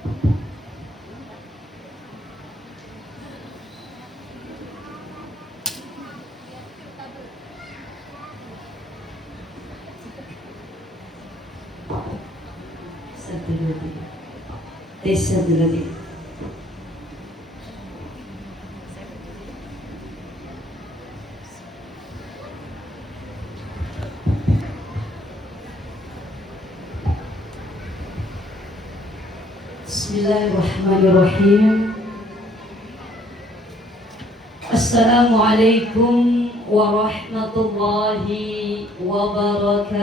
Satu dua tiga. Tes satu dua tiga. Bismillahirrahmanirrahim. Assalamualaikum warahmatullahi wabarakatuh.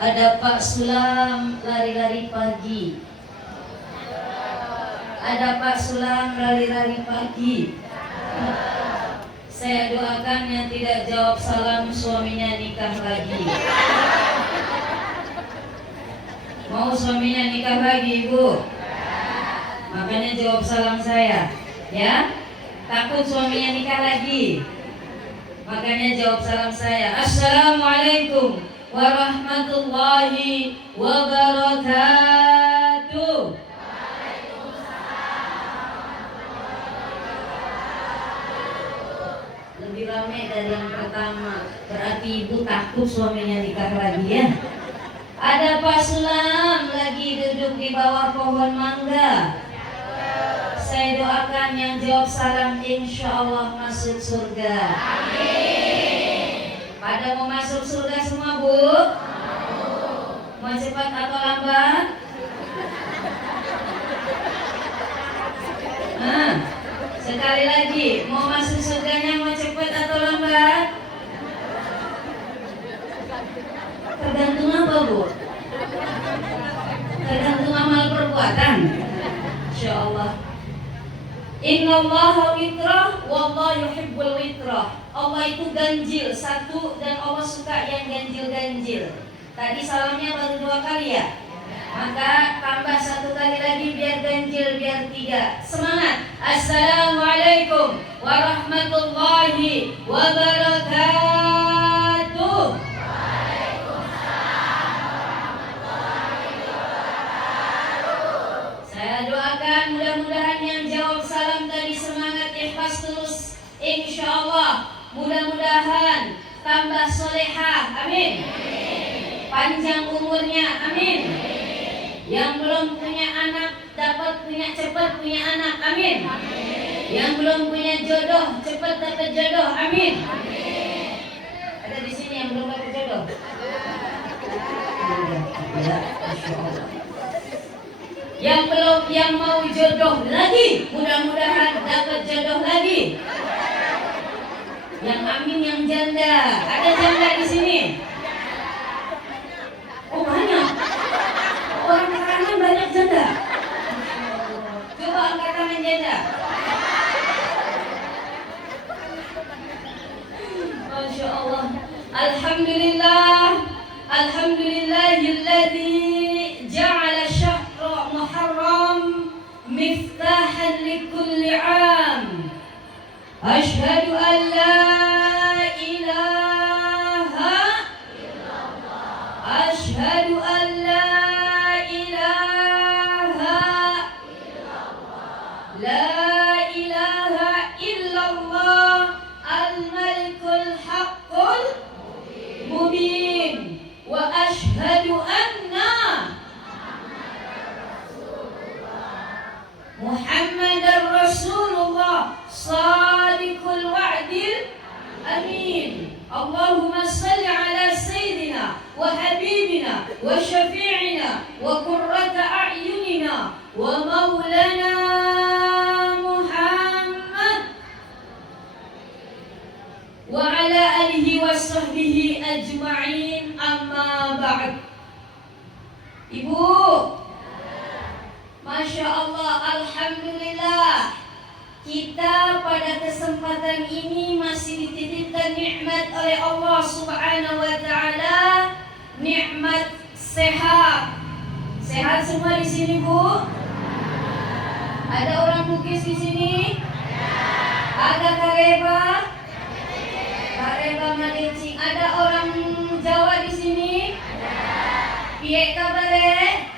Ada Pak Sulam lari-lari pagi. Ada Pak Sulam lari-lari pagi. Saya doakan yang tidak jawab salam suaminya nikah lagi. Mau suaminya nikah lagi, Ibu? Makanya jawab salam saya, ya. Takut suaminya nikah lagi, makanya jawab salam saya. Assalamualaikum warahmatullahi wabarakatuh. Lebih ramai dari yang pertama, berarti ibu takut suaminya nikah lagi, ya. Ada Pak Sulam lagi duduk di bawah pohon mangga. Saya doakan yang jawab salam insya Allah masuk surga. Amin. Pada mau masuk surga semua, Bu? Mau cepat atau lambat? Sekali lagi, mau masuk surganya mau cepat atau lambat? Tergantung apa, Bu? Tergantung amal perbuatan. Insya Allah. Innallaha witrah wallahu yuhibbul witrah. Allah itu ganjil satu dan Allah suka yang ganjil-ganjil. Tadi salamnya baru 2 kali, ya? Maka tambah 1 kali lagi biar ganjil, biar 3. Semangat. Assalamualaikum warahmatullahi wabarakatuh. Saya doakan mudah-mudahan yang jawab salam tadi semangat, ikhlas, tulus. Insya Allah mudah-mudahan tambah solehah, amin. Panjang umurnya, amin. Yang belum punya anak dapat punya, cepat punya anak, amin. Yang belum punya jodoh cepat dapat jodoh, amin. Ada di sini yang belum dapat jodoh? Ya, Masya Allah. Yang mau jodoh lagi, mudah-mudahan dapat jodoh lagi. Yang amin, yang janda. Ada janda di sini? Oh, banyak. Orang karangan banyak janda. Coba angkat tangan janda. Masya Allah. Alhamdulillah. Alhamdulillahilladzi ja'ala syahra Muharram miftahan likulli 'am. Asyhadu an la ilaha illallah. Asyhadu an la La ilaha illallah al-malikul haqqul mubin. Wa ashhadu anna Muhammadar Rasulullah sadiqul wa'dil amin. Allahumma salli ala sayyidina wa habibina wa syafi'ina wa qurrata a'yunina wa maulana wa ala alihi wa sahbihi ajma'in, amma ba'd. Ibu, Masya Allah, Alhamdulillah, kita pada kesempatan ini masih dititipkan nikmat oleh Allah Subhanahu wa ta'ala, nikmat sehat. Sehat semua di sini, Bu? Ada orang Bugis di sini? Ada Kareba? ada orang Jawa di sini? Piye kabare?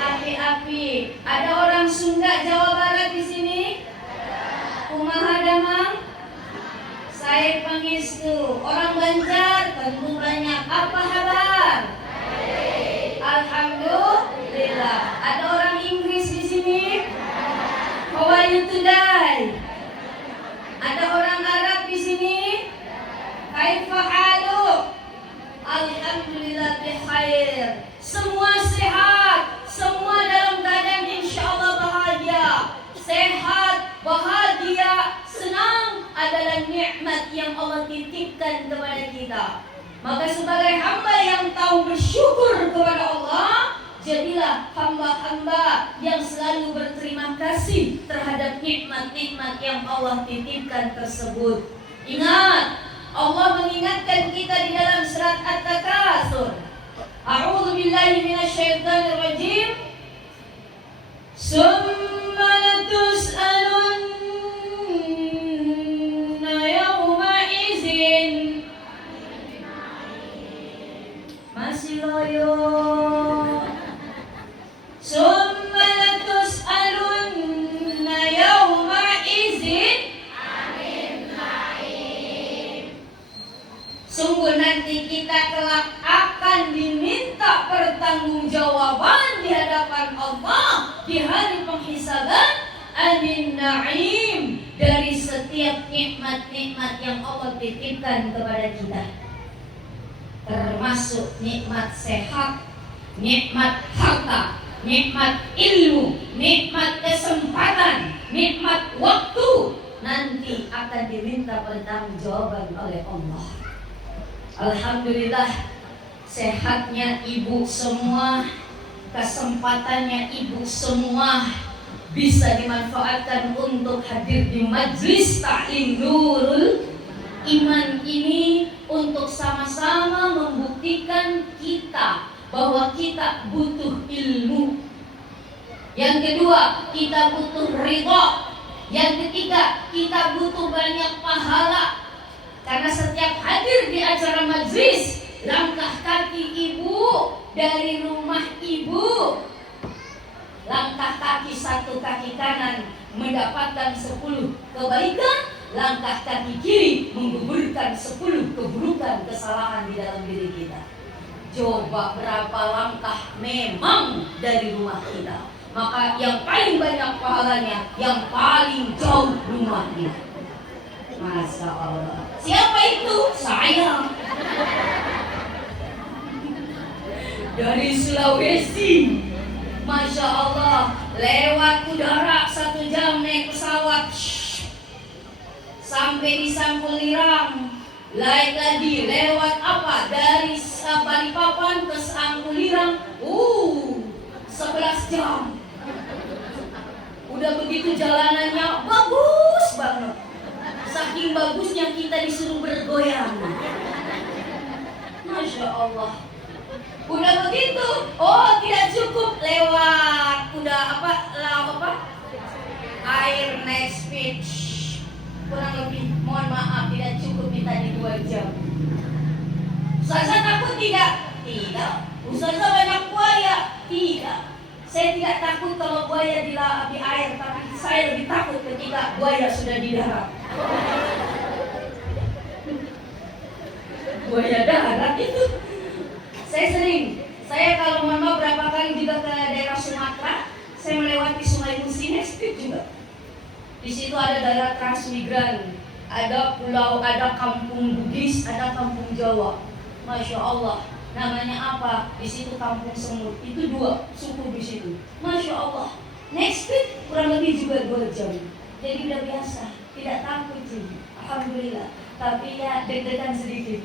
Api-api. Ada orang Sunda Jawa Barat di sini? Kumaha damang? Saya pangestu. Orang Banjar tentu banyak. Apa kabar? Alhamdulillah. Ada orang Inggris di sini? How are you today? Ada orang Arab di sini? Kaifa haluk? Alhamdulillah bikhair. Semua sehat, semua dalam keadaan insyaallah bahagia. Sehat, bahagia, senang adalah nikmat yang Allah titipkan kepada kita. Maka sebagai hamba yang tahu bersyukur kepada Allah, jadilah hamba-hamba yang selalu berterima kasih terhadap nikmat-nikmat yang Allah titipkan tersebut. Ingat, Allah mengingatkan kita di dalam surat At-Takatsur. A'udzu billahi minasyaitonir rajim. Summa latus'alunna yawma idzin. Masih loyo. Summa latus'alunna yawma idzin. Sungguh nanti kita kelak akan diminta pertanggungjawaban di hadapan Allah di hari penghisaban anin na'im, dari setiap nikmat-nikmat yang Allah titipkan kepada kita, termasuk nikmat sehat, nikmat harta, nikmat ilmu, nikmat kesempatan, nikmat waktu, nanti akan diminta pertanggungjawaban oleh Allah. Alhamdulillah, sehatnya ibu semua, kesempatannya ibu semua bisa dimanfaatkan untuk hadir di majlis Ta'lim Nurul Iman ini, untuk sama-sama membuktikan kita bahwa kita butuh ilmu. Yang kedua, kita butuh ridha. Yang ketiga, kita butuh banyak pahala. Karena setiap hadir di acara majlis, langkah kaki ibu dari rumah ibu, langkah kaki satu kaki kanan mendapatkan 10 kebaikan, langkah kaki kiri menggugurkan 10 keburukan, kesalahan di dalam diri kita. Coba berapa langkah memang dari rumah kita. Maka yang paling banyak pahalanya yang paling jauh rumahnya. Masya Allah. Siapa itu? Saya. Dari Sulawesi. Masya Allah. Lewat udara 1 jam naik pesawat. Sampai di Sangkulirang. Lain lagi lewat apa? Dari Balikpapan ke Sangkulirang. 11 jam. Udah begitu jalanannya bagus banget. Saking bagusnya kita disuruh bergoyang. Masya Allah. Udah begitu, tidak cukup lewat. Udah air naik speed. Kurang lebih, mohon maaf, tidak cukup kita di 2 jam. Ustazah takut tidak? Tidak. Ustazah banyak buaya? Tidak. Saya tidak takut kalau buaya di air, tapi saya lebih takut ketika buaya sudah di darat. Buaya darat itu. Saya kalau mohon berapa kali juga ke daerah Sumatera, saya melewati Sungai Musi Nestit juga. Di situ ada daerah transmigran, ada pulau, ada kampung Bugis, ada kampung Jawa. Masya Allah. Namanya apa? Di situ kampung semut. Itu 2 suku di situ. Masya Allah. Next week kurang lebih juga 2 jam. Jadi udah biasa, tidak takut sih. Alhamdulillah. Tapi ya deg-degan sedikit.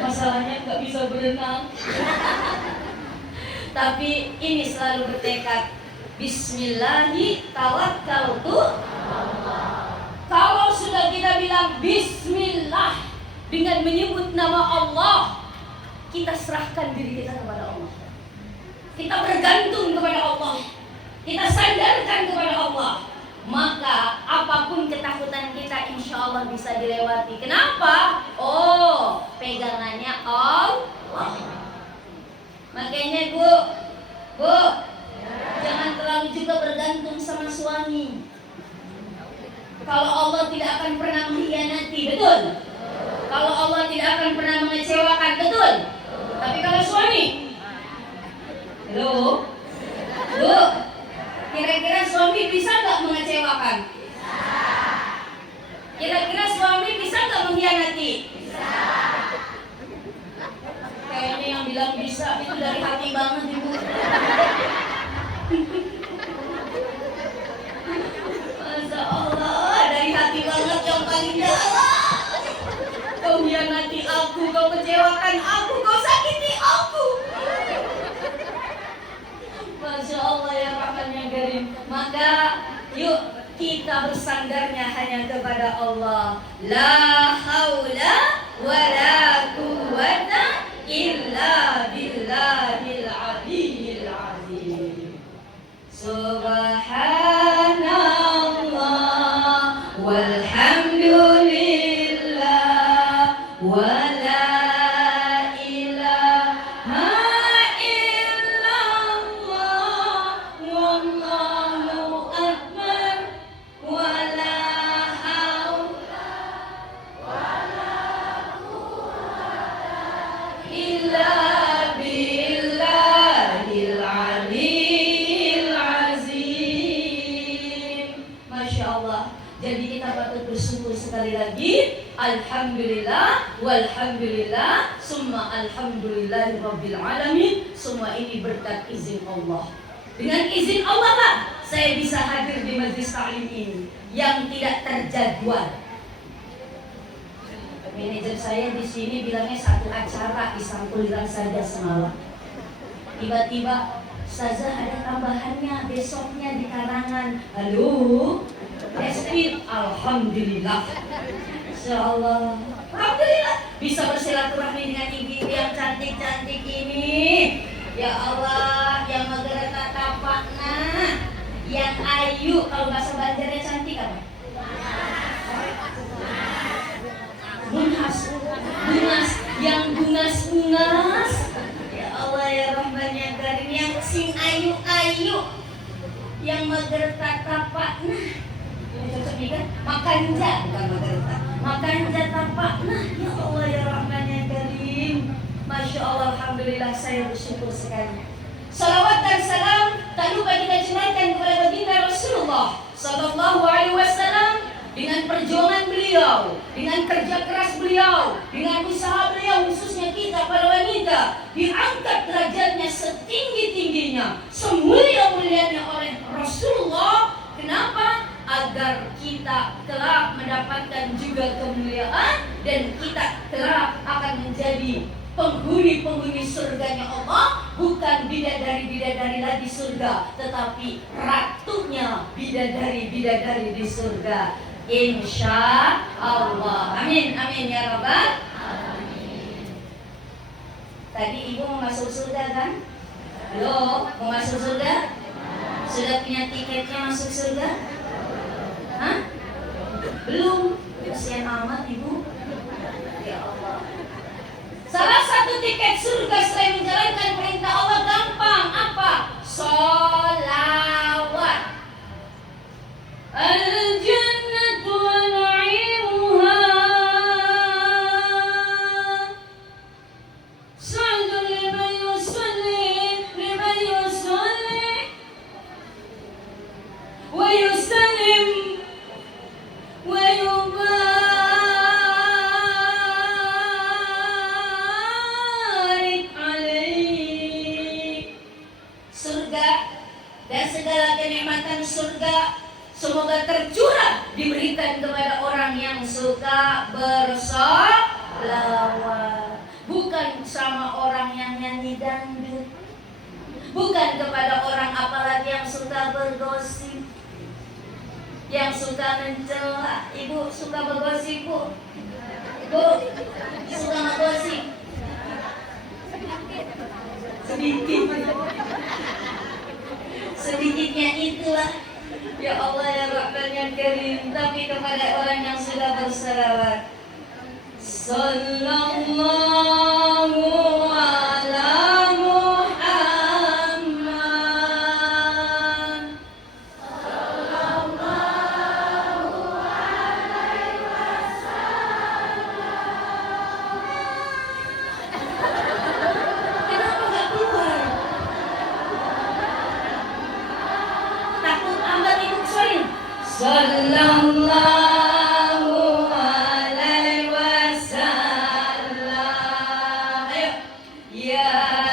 Masalahnya nggak bisa berenang. Tapi ini selalu bertekad. Bismillahi tawakkaltu. Kalau sudah kita bilang Bismillah dengan menyebut nama Allah, kita serahkan diri kita kepada Allah. Kita bergantung kepada Allah. Kita sandarkan kepada Allah. Maka apapun ketakutan kita insya Allah bisa dilewati. Kenapa? pegangannya Allah. Makanya Bu, jangan terlalu juga bergantung sama suami. Kalau Allah tidak akan pernah mengkhianati, betul? Kalau Allah tidak akan pernah mengecewakan, betul? Tapi kalau suami, halo, Bu, kira-kira suami bisa nggak mengecewakan? Kira-kira suami bisa nggak mengkhianati? Kayaknya yang bilang bisa itu dari hati banget, Ibu. Masya Allah, dari hati banget yang paling dalam. Kau hianati aku, kau kecewakan aku, kau sakiti aku. Masya Allah ya Rahman yang Karim. Maka yuk kita bersandarnya hanya kepada Allah. La haula wa la quwwata illa billahil aliyyil azim. Subhanallah walhamdulillah wa alhamdulillah, walhamdulillah, summa alhamdulillah rabbil alamin. Semua ini berkat izin Allah. Dengan izin Allah lah saya bisa hadir di majlis taklim ini yang tidak terjadwal. Manajer saya di sini bilangnya satu acara di Sampulirang saja semalam. Tiba-tiba Ustazah ada tambahannya besoknya di Karangan. Halo, Esmin, alhamdulillah. Insyaallah, alhamdulillah bisa bersilaturahmi dengan ibu yang cantik-cantik ini. Ya Allah, yang magereta tapakna, yang ayu. Kalau bahasa Banjarnya cantik apa? Bungas, yang bungas. Ya Allah ya Rahman ya Karim, yang sing ayu-ayu, yang magereta tapakna. Ini cocok nih kan? Makanja, bukan magereta. Makanja tapakna. Ya Allah ya Rahman ya Karim. Masya Allah, alhamdulillah saya bersyukur sekali. Salawat dan salam tak lupa kita curahkan kepada baginda Rasulullah Sallallahu Alaihi Wasallam. Dengan perjuangan beliau, dengan kerja keras beliau, dengan usaha beliau, khususnya kita para wanita, diangkat derajatnya setinggi-tingginya, semulia-mulianya oleh Rasulullah. Kenapa? Agar kita kelak mendapatkan juga kemuliaan dan kita kelak akan menjadi penghuni-penghuni surganya Allah, bukan bidadari-bidadari lagi surga, tetapi ratunya bidadari-bidadari di surga. Insya Allah. Amin, amin ya Rabbal alamin. Tadi ibu mau masuk surga kan? Halo, mau masuk surga? Sudah punya tiketnya masuk surga? Hah? Belum? Kasihan amat ibu. Ya Allah. Salah satu tiket surga selain menjalankan perintah Allah gampang. Apa? Sholawat. Al-jannatu wa na'imuha sa'dun liman yusalli wa yusallim wa yubarik alaih. Surga dan segala kenikmatan surga semoga tercurah diberikan kepada orang yang suka bersolawat, bukan sama orang yang nyanyi dangdut, bukan kepada orang apalagi yang suka bergosip, yang suka mencela. Ibu suka bergosip bu? Bu suka bergosip? Sedikitnya itulah. Ya Allah ya Rahman yang Karim. Tapi kepada orang yang sudah berselawat, Sallallahu ala Muhammad. Kenapa nggak keluar? Takut ambat ikut suara. Sallallahu alaihi wasallam. Ayo. Ya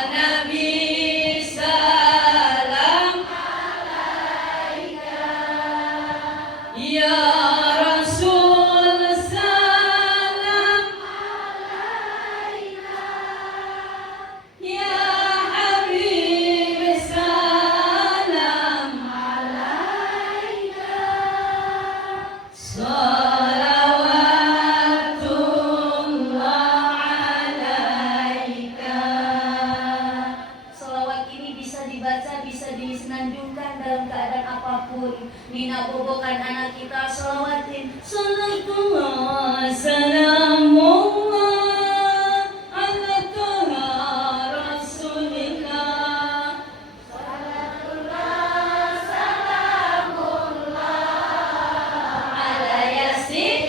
Nabi salam alaika. Ya Rasul salam alaika. Ya Habib salam alaika. Salawatullah alaika. Salawat ini bisa dibaca, bisa disenandungkan dalam keadaan apapun. Mina bobokan anak kita salawatin. Salatullah salamullah ala toha rasulillah. Salatullah salamullah ala yasin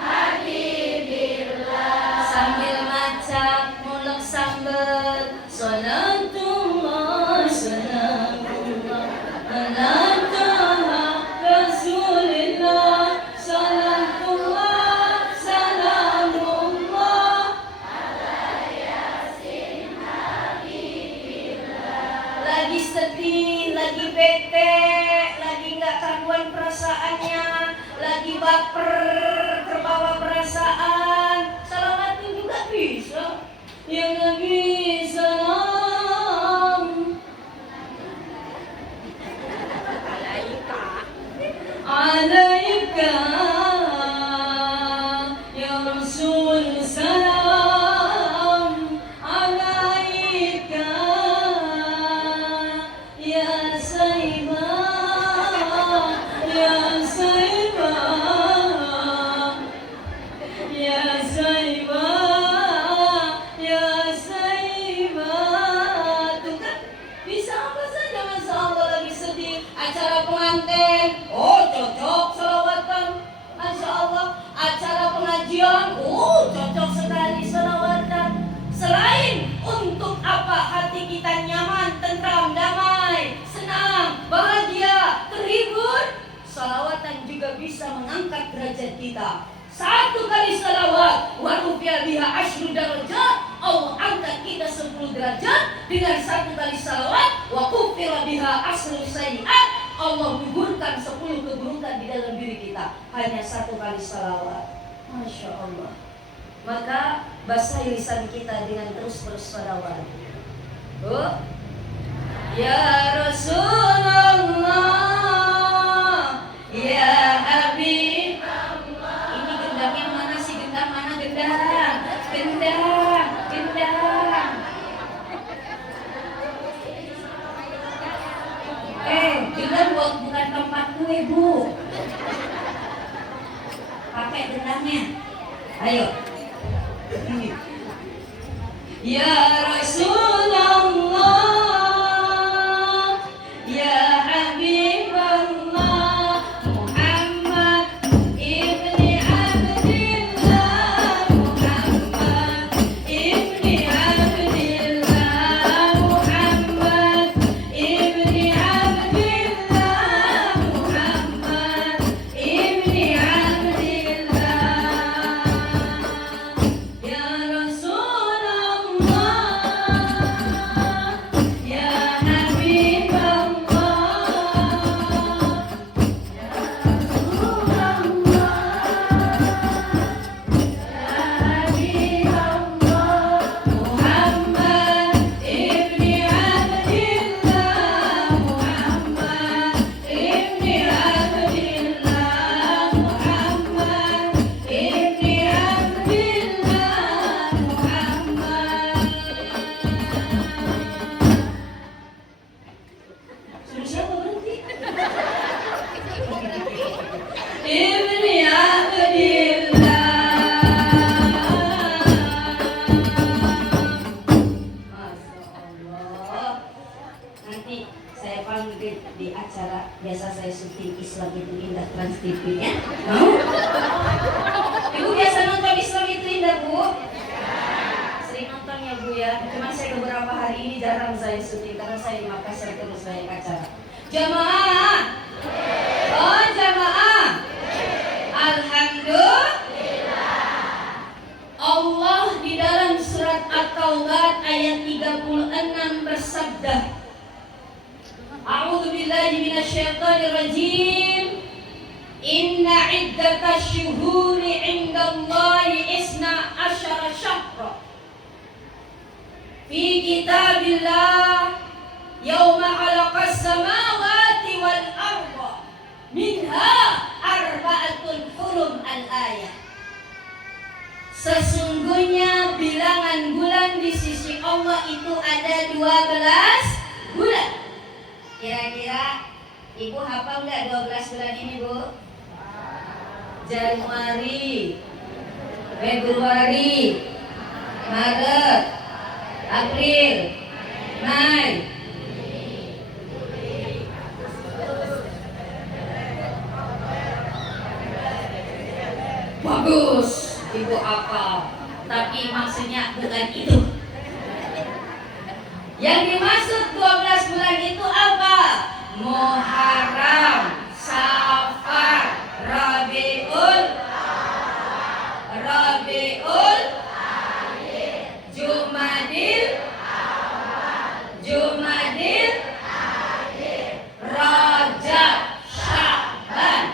habibillah. Sambil macam mulek sambel. Salatullah salamullah ala toha rasulillah. Salatullah salamullah. Lagi sedih, lagi bete, lagi nggak karuan perasaannya, lagi baper, terbawa perasaan, salawatin juga bisa. Ya Nabi salam alaika. Ya Rasul salam alaika. Ya Sayyibah, Ya Sayyibah, Ya Sayyibah, Ya Sayyibah. Tuh kan, bisa apa saja. Masa Allah lagi sedih, acara pengantin, oh cocok salawatan. Masya Allah, acara pengajian, oh cocok sekali salawatan. Selain untuk apa hati kita nyaman, tentram, damai, senang, bahagia, terhibur, salawatan juga bisa mengangkat derajat kita. Satu kali salawat, wa rufi'a biha asyru darajat, Allah angkat kita 10 derajat. Dengan satu kali salawat, wa kufira biha asyru sayyi'at, Allah gugurkan 10 keburukan di dalam diri kita. Hanya satu kali salawat. Masya Allah. Maka basahi lisan kita dengan terus bersalawat. Oh. Ya Rasulullah, Ya Habib. Ini gendangnya mana sih? Gendang mana? Gendang. Gendang. Gendang. Gendang bukan tempat kue, Bu. Pakai gendangnya. Ayo. Ya Rasulullah, Ya Habiballah, Muhammad ibni Abdillah, Muhammad ibni Abdillah, Muhammad ibni Abdillah, Muhammad ibni Abdillah. Ya Rasulullah, banyak acara. Jamaah. Oh, jamaah. Alhamdulillah. Allah di dalam surat At-Taubah ayat 36 bersabda, A'udzu billahi minasyaitonir rajim. Inna iddatash syuhuri 'indallahi isna asyara syahra fi kitabillah yauma khalaqas samawati wal arda minha arba'atun hurum al-ayah. Sesungguhnya bilangan bulan di sisi Allah itu ada 12 bulan. Kira-kira Ibu hafal nggak 12 bulan ini, Bu? Januari, Februari, Maret, April, Mei, bagus, Ibu hafal. Tapi maksudnya bukan itu. Yang dimaksud 12 bulan itu apa? Muharram, Safar, Rabiul, Jumadil, Rajab, Sya'ban,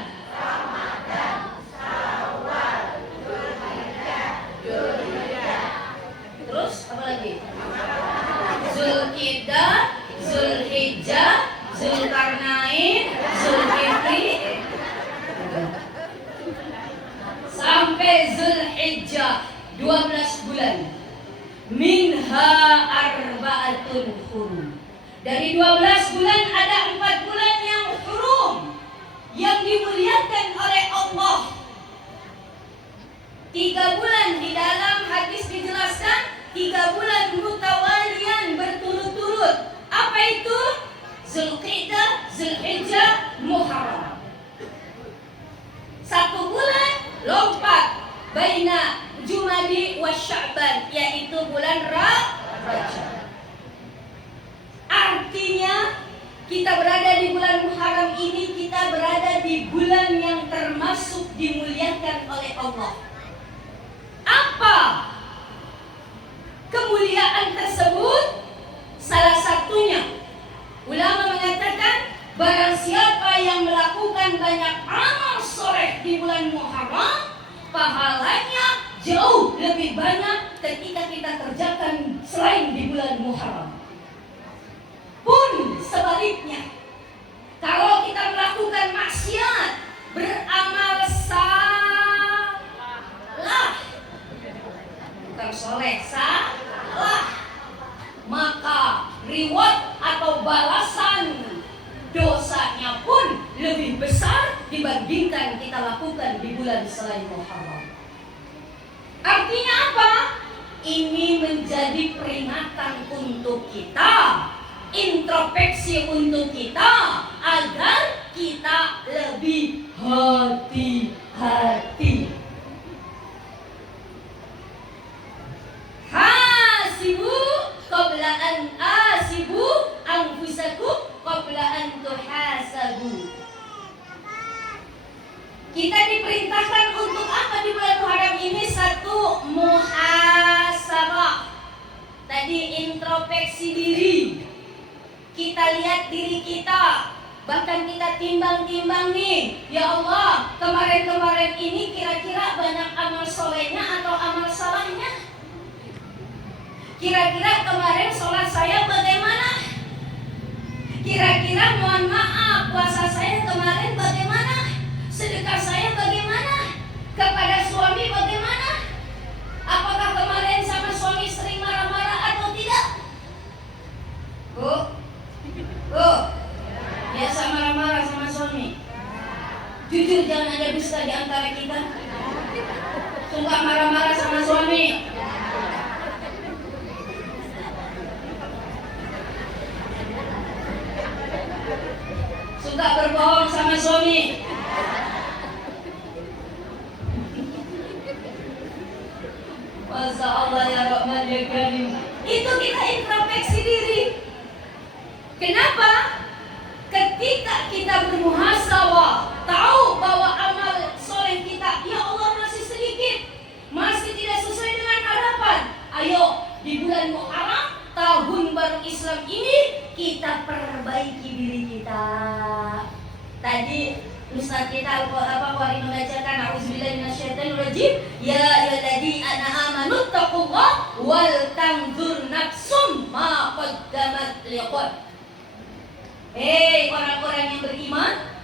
terus apa lagi? Zulqidah, Zulhijjah, Zulkarnain, Zulkifli, sampai Zulhijjah 12 bulan. Minha arba'atun hurum. Dari 12 bulan ada 4 bulan yang hurum, yang dimuliakan oleh Allah. 3 bulan di dalam hadis dijelaskan, 3 bulan mutawalian berturut-turut. Apa itu? Zulqidah, Zulhijjah, Muharram. 1 bulan lompat baina Jumadi wa Sya'ban, yaitu bulan Rajab. Artinya kita berada di bulan Muharram ini, kita berada di bulan yang termasuk dimuliakan oleh Allah. Apa kemuliaan tersebut? Salah satunya, ulama mengatakan, barang siapa yang melakukan banyak amal soleh di bulan Muharram, pahalanya jauh lebih banyak ketika kita kerjakan selain di bulan Muharram. Pun sebaliknya, kalau kita melakukan maksiat, beramal salah, bukan soleh, salah, maka reward atau balasan dosanya pun lebih besar dibandingkan kita lakukan di bulan selain Muharram. Artinya apa? Ini menjadi peringatan untuk kita, introspeksi untuk kita, agar kita lebih hati-hati. Hasibu qabla an asibu anfusakum qabla an tuhasabu. Kita diperintahkan untuk apa di bulan Muharram ini? 1, muhasabah. Tadi introspeksi diri. Kita lihat diri kita, bahkan kita timbang-timbang nih. Ya Allah, kemarin-kemarin ini kira-kira banyak amal solehnya atau amal salahnya? Kira-kira kemarin sholat saya bagaimana? Kira-kira mohon maaf, puasa saya kemarin bagaimana? Sedekah saya bagaimana? Kepada suami bagaimana? Apakah kemarin sama suami sering marah-marah atau tidak? Bu, biasa marah-marah sama suami. Jujur, jangan ada dusta di antara kita. Suka marah-marah sama suami. Suka berbohong sama suami. Masya Allah ya Rahman ya Karim. Itu kita introspeksi diri. Kenapa? ketika kita bermuhasabah, tahu bahwa amal soleh kita, ya Allah, masih sedikit, masih tidak sesuai dengan harapan. Ayo, di bulan Muharram, tahun baru Islam ini, kita perbaiki diri kita. Tadi Ustaz kita Qari membacakan auzubillahi minasyaitonirrajim, ya ayyuhalladzina amanu taqullaha wal tanzur nafsum ma qaddamat liqad. Hei orang-orang yang beriman,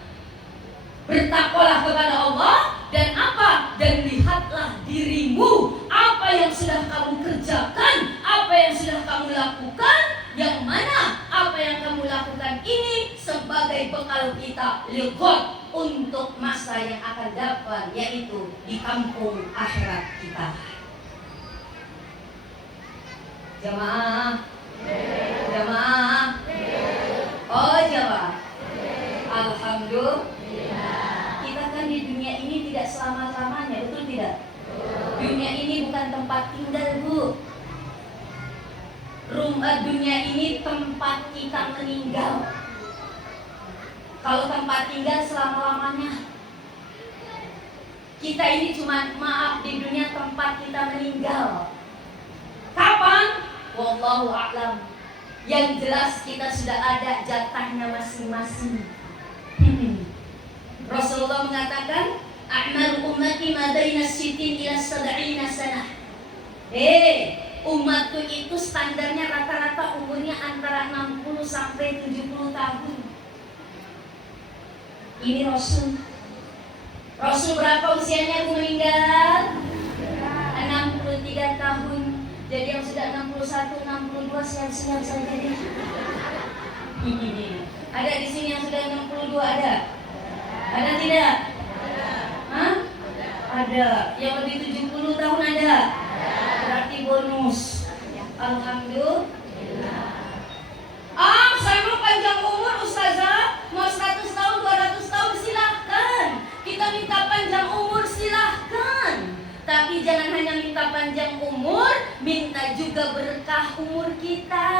bertakwalah kepada Allah dan apa? Dan lihatlah dirimu, apa yang sudah kamu kerjakan, apa yang sudah kamu lakukan, yang mana apa yang kamu lakukan ini sebagai bekal kita liqad, untuk masa yang akan datang, yaitu di kampung akhirat kita. Jamaah, jamaah, oh jamaah. Alhamdulillah. Kita kan di dunia ini tidak selama-lamanya, betul tidak? Dunia ini bukan tempat tinggal, Bu. Dunia ini tempat kita meninggal. Kalau tempat tinggal selama-lamanya, kita ini cuma maaf di dunia tempat kita meninggal. Kapan? Wallahu a'lam. Yang jelas kita sudah ada jatahnya masing-masing. Rasulullah mengatakan, a'mal ummati ma baina sittin ila sab'ina sanah. Umatku itu standarnya rata-rata umurnya antara 60 sampai 70 tahun. Ini Rasul berapa usianya aku meninggal? 63 tahun. Jadi yang sudah 61, 62 siap-siap saja deh. Ada di sini yang sudah 62 ada? Ada tidak? Hah? Ada. Yang lebih 70 tahun ada? Berarti bonus. Alhamdulillah. Saya mau panjang umur Ustazah, mau 100 tahun, 200 tahun silahkan. Kita minta panjang umur silahkan. Tapi jangan hanya minta panjang umur, minta juga berkah umur kita.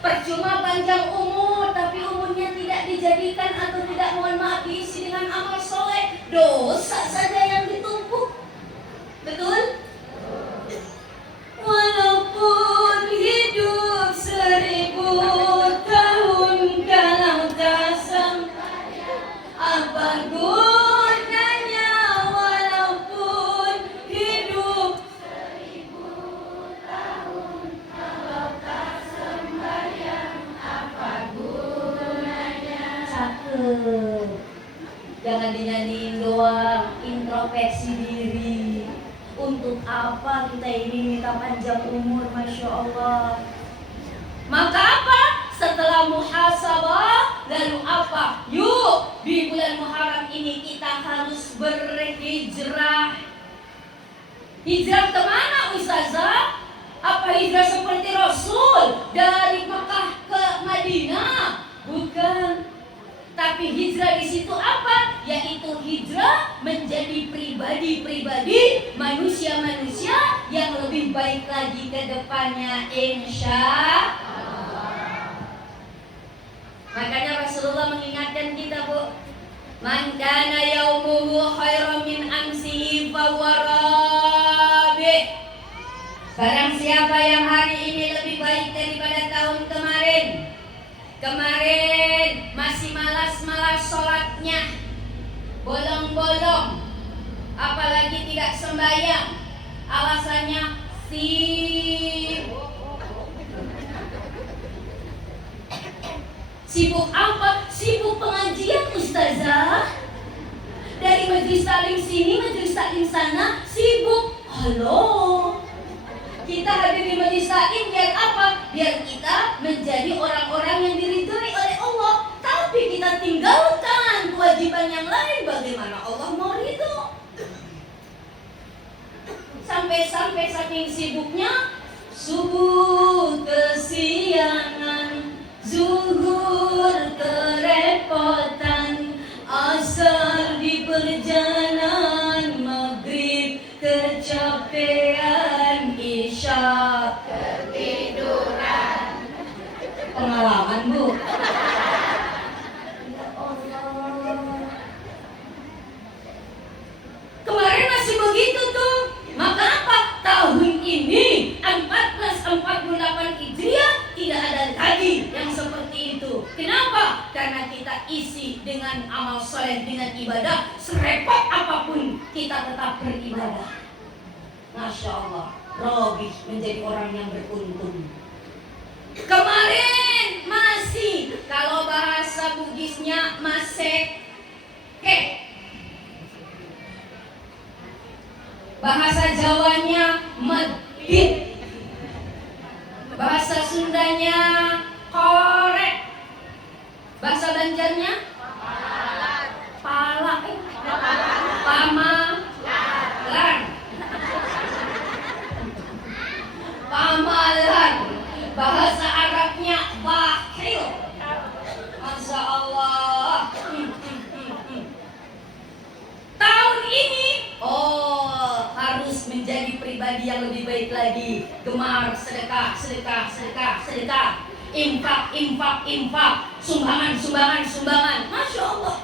Percuma panjang umur, tapi umurnya tidak dijadikan atau tidak, mohon maaf, diisi dengan amal soleh, dosa saja yang ditumpuk. Betul? Walaupun hidup 1000 tahun kalau tak sampai, apa gunanya? Walaupun hidup 1000 tahun kalau tak sembahyang, apa gunanya? Cakep. Jangan dinyanyiin doang, introspeksi diri. Untuk apa kita ini minta panjang umur, Masya Allah. Maka apa? Setelah muhasabah, lalu apa? Yuk, di bulan Muharram ini kita harus berhijrah. Hijrah kemana Ustazah? Apa hijrah seperti Rasul dari Mekah ke Madinah? Bukan. Tapi hijrah di situ apa? Yaitu hijrah menjadi pribadi-pribadi, manusia-manusia yang lebih baik lagi ke depannya, insya Allah. Makanya Rasulullah mengingatkan kita, Bu, man kana yaumuhu khairan min amsihi fawarabi. Barang siapa yang hari ini lebih baik daripada tahun kemarin, masih malas-malas sholatnya, bolong-bolong, apalagi tidak sembahyang, alasannya sibuk apa? Sibuk pengajian Ustazah. Dari majelis taklim sini, majelis taklim sana, sibuk. Halo, kita hadir di majelis taklim biar apa? Biar kita menjadi orang-orang yang diridhoi oleh Allah. Tapi kita tinggalkan kewajiban yang lain, bagaimana Allah mau ridho? Sampai-sampai saking sibuknya, subuh kesiangan, zuhur kerepotan, asar di perjalanan, maghrib kecapean, isya ketiduran. Pengalaman, Bu. Karena kita isi dengan amal soleh, dengan ibadah, serepot apapun kita tetap beribadah. Masya Allah, Robi menjadi orang yang beruntung. Kemarin masih, kalau bahasa Bugisnya maseke, bahasa Jawanya medit, bahasa Sundanya korek, bahasa Banjarnya pala, pamalan, pamalan, bahasa Arabnya bakhil. Masya Allah. Tahun ini harus menjadi pribadi yang lebih baik lagi. Gemar sedekah, sedekah, sedekah, sedekah. Infak, infak, infak. Sumbangan, sumbangan, sumbangan. Masya Allah.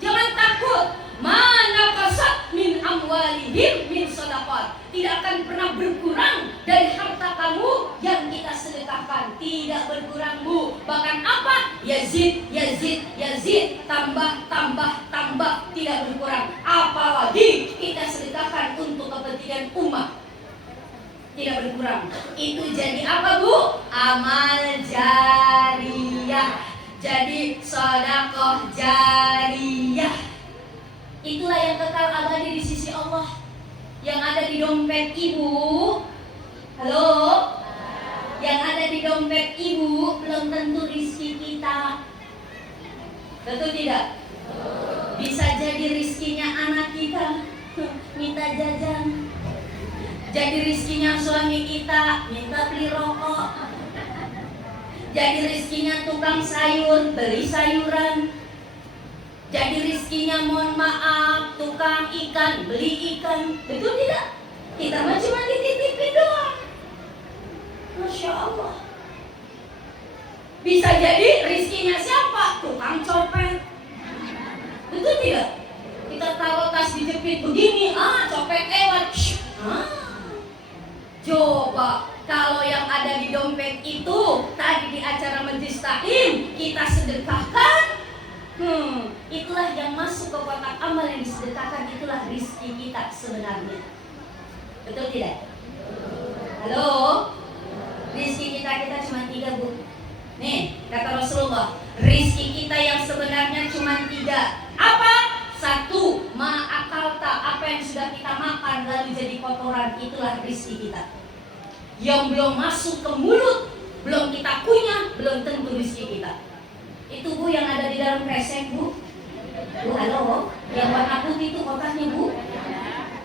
Jangan takut. Mana kasat min amwalihim min sadaqat. Tidak akan pernah berkurang dari harta kamu yang kita sedekahkan. Tidak berkurang, Bu. Bahkan apa? Yazid, yazid, yazid. Tambah, tambah, tambah. Tidak berkurang. Apalagi kita sedekahkan untuk kepentingan umat. Tidak berkurang. Itu jadi apa, Bu? Amal jariyah. Jadi sedekah jariyah. Itulah yang kekal abadi di sisi Allah. Yang ada di dompet ibu, halo? Yang ada di dompet ibu belum tentu rizki kita. Tentu tidak? Bisa jadi rizkinya anak kita minta jajan. Jadi rizkinya suami kita minta beli rokok. Jadi rizkinya tukang sayur beli sayuran. Jadi rizkinya mohon maaf tukang ikan beli ikan. Betul tidak? Kita mah cuma dititipin doang. Masya Allah. Bisa jadi rizkinya siapa? Tukang copet. Betul tidak? Kita taruh tas dijepit begini, copet lewat. Coba kalau yang ada di dompet itu tadi di acara Majelis Taklim kita sedekahkan. Itulah yang masuk ke kotak amal yang disedekahkan. Itulah rizki kita sebenarnya. Betul tidak? Halo? Rizki kita cuma 3, Bu. Nih, kata Rasulullah, rizki kita yang sebenarnya cuma 3. Apa? 1, ma'akalta, apa yang sudah kita makan lalu jadi kotoran. Itulah rizki kita. Yang belum masuk ke mulut, belum kita kunyah, belum tentu rizki kita. Itu, Bu, yang ada di dalam kresek, Bu. Bu, halo, yang warna putih itu kotaknya, Bu.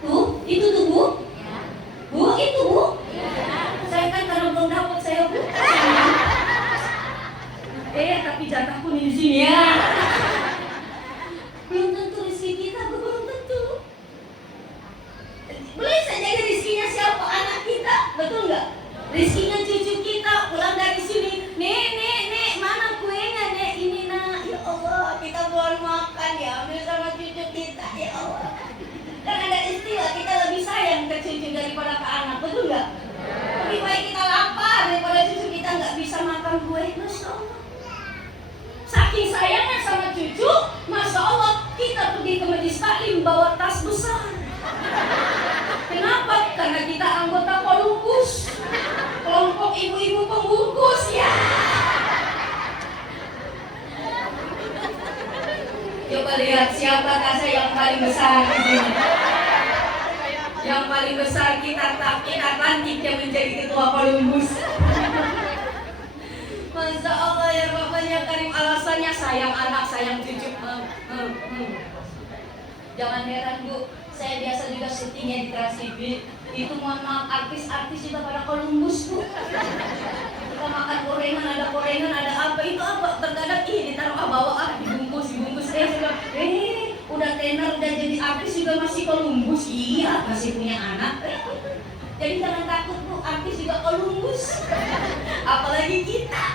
Tuh, itu tuh, Bu. Bu, itu, Bu. Saya kan karena belum dapat saya, Bu. Tapi jatahku di sini ya. Belum tentu rezeki kita, Bu, belum tentu. Boleh saja rezekinya siapa? Anak kita, betul nggak? Rezekinya cucu kita pulang dari sini. Nek, mana kuenya, Nek? Ini, Nak. Ya Allah, kita belum makan ya, ambil sama cucu kita, ya Allah. Kan ada istilah kita lebih sayang ke cucu daripada ke anak, betul nggak? Lebih baik kita lapar daripada cucu kita nggak bisa makan kue. Masya Allah. Saking sayangnya sama cucu, Masya Allah, kita pergi ke Majelis Taklim bawa tas besar. Kenapa? Karena kita anggota Kolumbus, kelompok ibu-ibu pembungkus ya. Coba lihat siapa kasa yang paling besar di sini. Yang paling besar kita lantik yang menjadi ketua Kolumbus. Masya Allah ya Rabbanya Karim, alasannya sayang anak, sayang cucu. Jangan heran, Bu, saya biasa juga syutingnya di Trans TV. Itu mohon maaf, artis-artis juga pada Kolumbus, Bu. Kita makan gorengan, ada apa, itu apa, terkadang ditaruh bawa dibungkus. Udah tenar, udah jadi artis juga masih Kolumbus. Iya, masih punya anak. Jadi jangan takut, Bu, artis juga Kolumbus. Apalagi kita.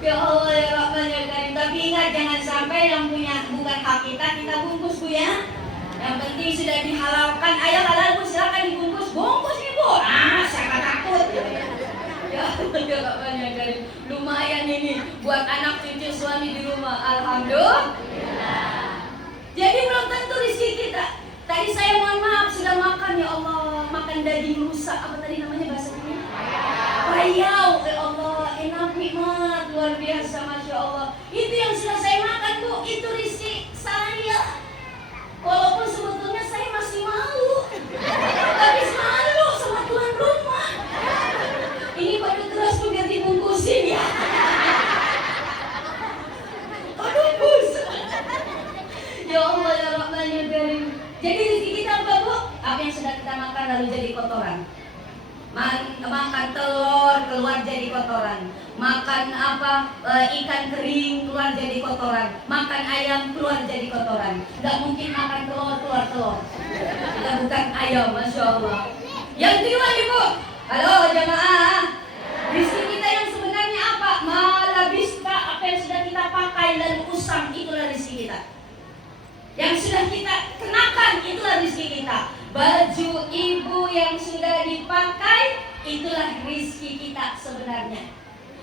Ya Allah ya Rabbanya Karim. Tapi ingat, jangan sampai yang punya bukan hak kita bungkus, Bu ya. Yang penting sudah dihalalkan. Ayo halal, Bu, silakan dibungkus. Bungkus nih, Bu. Siapa takut? Ya Ya Kak banyak Karim. Lumayan ini buat anak cucu suami di rumah. Alhamdulillah. Jadi belum tentu rezeki kita. Tadi saya mohon maaf sudah makan ya Allah, makan daging rusak apa tadi namanya bahasanya? Payau. Ya Allah, enak nikmat luar biasa, masya Allah. Itu yang sudah saya makan Bu, itu rezeki saya. Walaupun sebetulnya saya masih malu, tapi malu sama tuan rumah. Ini pada keras juga dibungkusin ya. Aduh bus. Ya Allah ya Rahman ya Karim. Jadi rezeki kita apa Bu? Apa yang sudah kita makan lalu jadi kotoran. Makan telur keluar jadi kotoran. Makan ikan kering keluar jadi kotoran. Makan ayam keluar jadi kotoran. Gak mungkin makan telur keluar telur. Kita bukan ayam, masya Allah. Yang kedua Ibu, halo jamaah. Rezeki kita yang sebenarnya apa? Malabista, apa yang sudah kita pakai lalu usang, itulah rezeki kita. Yang sudah kita kenakan, itulah rezeki kita. Baju ibu yang sudah dipakai, itulah rezeki kita sebenarnya.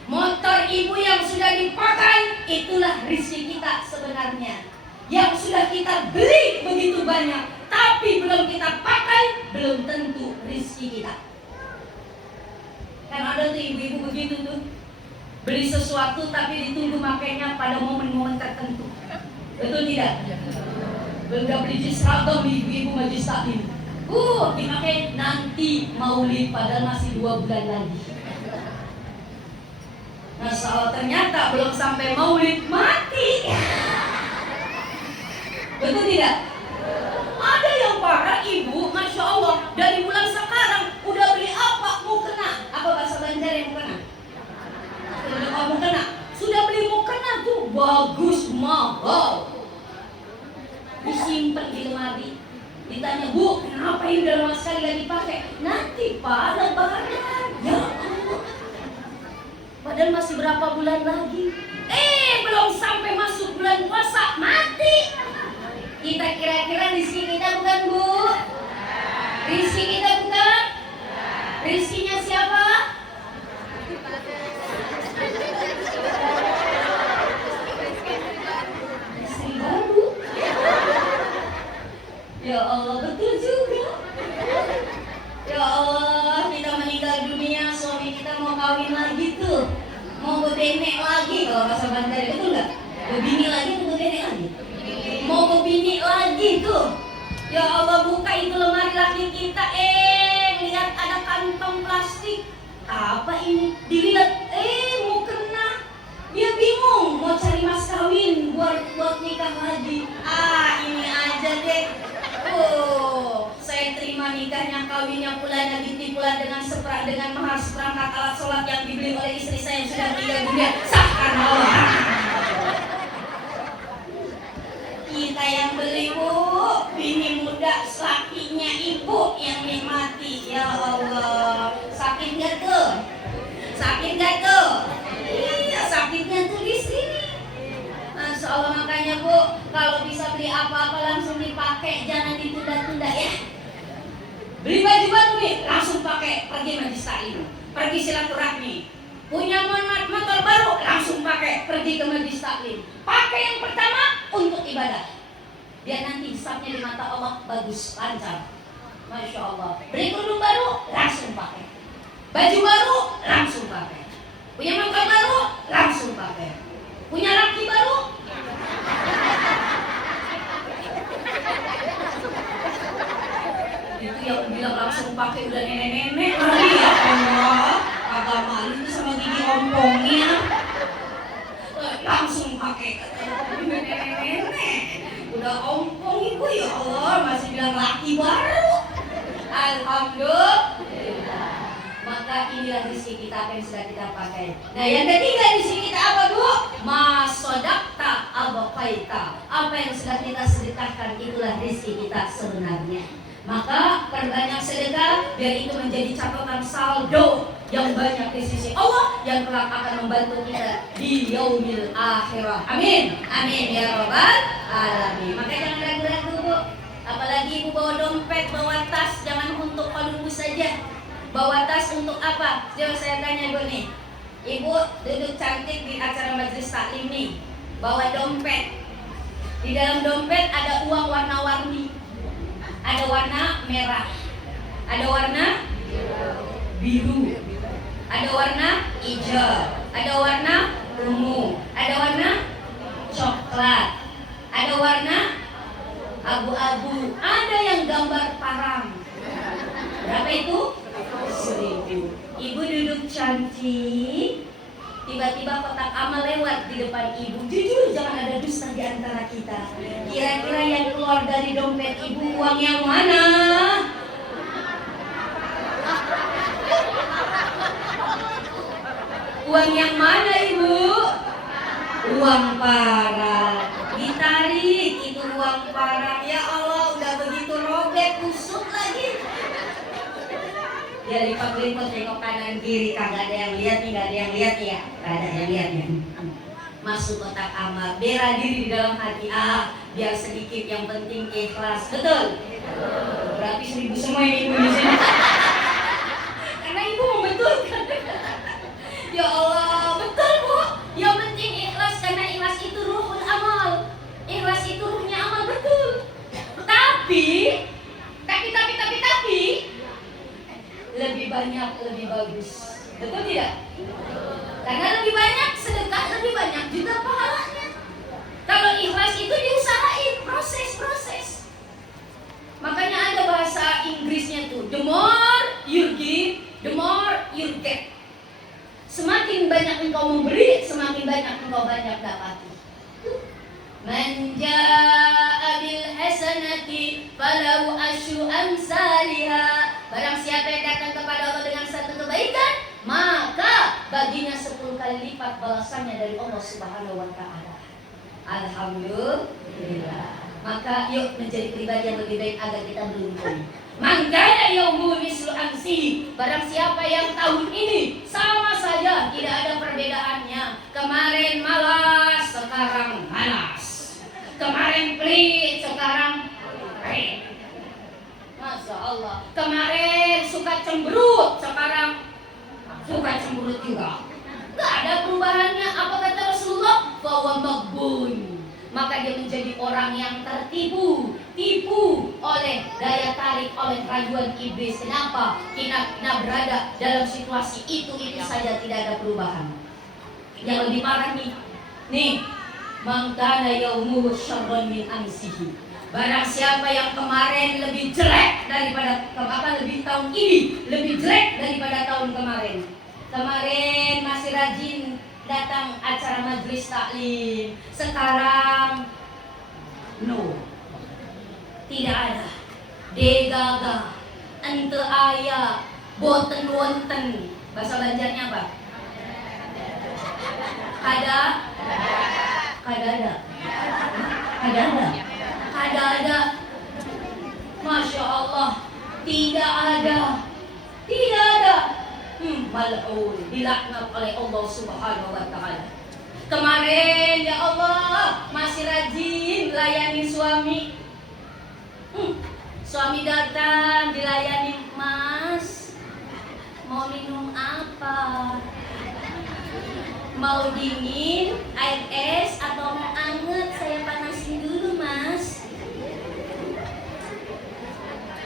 Motor ibu yang sudah dipakai, itulah rezeki kita sebenarnya. Yang sudah kita beli begitu banyak, tapi belum kita pakai, belum tentu rezeki kita. Kan ada tuh ibu-ibu begitu tuh, beli sesuatu tapi ditunggu makainya pada momen-momen tertentu. Betul tidak? Belum beli seragam ibu-ibu majlis taklim. Dipakai nanti maulid, padahal masih 2 bulan lagi. Nah, soal ternyata belum sampai maulid mati. Betul tidak? Ada yang parah ibu, masya Allah, dari bulan sekarang udah beli apa mau kena. Apa bahasa Banjar yang mau kena? Mau kena. Sudah beli mau kena tuh bagus mahal. Disimpan di lemari. Ditanya, Bu, kenapa ini udah lama sekali gak dipakai? Nanti Pak, lebaran. Ya Allah. Padahal masih berapa bulan lagi? Belum sampai masuk bulan puasa, mati. Kita kira-kira rezeki kita bukan Bu? Rezeki kita bukan? Rezekinya siapa? Istri baru. Ya Allah, betul juga. Ya Allah, kita meninggal dunia, suami kita mau kawin lagi tuh, mau bebenek lagi, kalau bahasa Banjar, betul nggak? Bebini lagi atau bebenek lagi? Mau bebini lagi tuh. Ya Allah, buka itu lemari laki kita, lihat ada kantong plastik. Apa ini? Dilihat, mau kena. Dia bingung, mau cari mas kawin buat nikah lagi. Ini aja deh. Saya terima nikahnya, kawinnya pulanya ditipulan dengan mahar seperangkat alat sholat yang dibeli oleh istri saya yang sudah meninggal dunia. Sahkan Allah. Kita yang beli Bu, bini muda, lakinya ibu yang nikmati. Ya Allah, sakit gak tuh? Sakit gak tuh? Iya, sakitnya tuh di sini. Masya Allah, makanya Bu, kalau bisa beli apa-apa langsung dipakai, jangan ditunda-tunda ya. Beli baju baru nih, langsung pakai, pergi majlis taklim, pergi silaturahmi. Punya motor baru, langsung pakai, pergi ke majlis taklim. Pakai yang pertama untuk ibadah, biar nanti hisabnya di mata Allah bagus, lancar. Masya Allah. Beli kerudung baru, langsung pakai. Baju baru, langsung pakai. Punya motor baru, langsung pakai. Punya laki baru, itu yang bilang langsung pakai udah nenek-nenek kali ya Allah. Agak malu tuh sama gigi ompongnya. Langsung pakai nenek-nenek. Udah ompong ibu, ya Allah, masih bilang laki baru. Alhamdulillah. Maka inilah rezeki kita, apa yang sudah kita pakai. Nah, yang ketiga rezeki kita apa Bu? Masodakta abaqaita. Apa yang sudah kita sedekahkan, itulah rezeki kita sebenarnya. Maka perbanyak sedekah, biar itu menjadi catatan saldo yang banyak di sisi Allah, yang kelak akan membantu kita di yaumil akhirah. Amin. Amin ya rabbal alamin. Maka jangan ragu-ragu Bu. Apalagi ibu bawa dompet, bawa tas, jangan untuk palubu saja. Bawa tas untuk apa? Coba saya tanya Ibu nih. Ibu duduk cantik di acara majelis taklim nih. Bawa dompet. Di dalam dompet ada uang warna-warni. Ada warna merah. Ada warna biru. Ada warna hijau. Ada warna ungu. Ada warna coklat. Ada warna abu-abu. Ada yang gambar parang. Berapa itu? 1.000. Ibu duduk cantik. Tiba-tiba kotak amal lewat di depan ibu. Jujur, jangan ada dusta di antara kita. Kira-kira yang keluar dari dompet ibu uang yang mana? Uang yang mana ibu? Uang parang. Ditarik itu uang parang. Ya Allah, udah begitu robek, kusut lagi. Dia lipat-lipat tengok kanan kiri, kagak ada yang lihat nih, gak ada yang lihat ya, gak ada yang lihat ya. Masuk kotak amal, bela diri di dalam hati, biar sedikit, yang penting ikhlas, betul? Berarti 1.000 semua ini ibu di sini. Karena ibu membetulkan. Ya Allah, betul Bu. Yang penting ikhlas, karena ikhlas itu ruhul amal. Ikhlas itu ruhnya amal, betul. Tapi lebih banyak lebih bagus, betul tidak? Karena lebih banyak sedekah, lebih banyak juga pahalanya. Kalau ikhlas itu diusahain, proses. Makanya ada bahasa Inggrisnya tuh, the more you give, the more you get. Semakin banyak engkau memberi, semakin banyak engkau banyak dapati. Man jaa bil hasanati falahu asyru amsalha. Barang siapa yang datang kepada Allah dengan satu kebaikan, maka baginya 10 kali lipat balasannya dari Allah Subhanahu wa taala. Alhamdulillah. Maka yuk menjadi pribadi yang lebih baik agar kita beruntung. Man kana yaumu mislu amsi. Barang siapa yang tahun ini sama saja, tidak ada perbedaannya. Kemarin malas, sekarang malas. Kemarin pelit, sekarang pelit. Masya Allah. Kemarin suka cemberut, sekarang suka cemberut juga. Gak ada perubahannya. Apa kata Rasulullah? Fahuwa maghbun. Maka dia menjadi orang yang tertipu oleh daya tarik, oleh rayuan iblis. Kenapa? Kita berada dalam situasi itu saja tidak ada perubahan. Yang lebih parah nih, man kana yaumuhu syarran min amsihi. Barang siapa yang kemarin lebih jelek daripada lebih tahun ini lebih jelek daripada tahun kemarin. Kemarin masih rajin datang acara majelis taklim, sekarang no, tidak ada. Degaga, ente aya, boten wonten. Bahasa Banjarnya apa? Ada. Masya Allah, tidak ada. Mal'un, dilaknat oleh Allah Subhanahu wa taala. Kemarin ya Allah masih rajin layani suami. Suami datang dilayani, Mas, mau minum apa? Mau dingin, air es atau mau anget? Saya panasin dulu, Mas.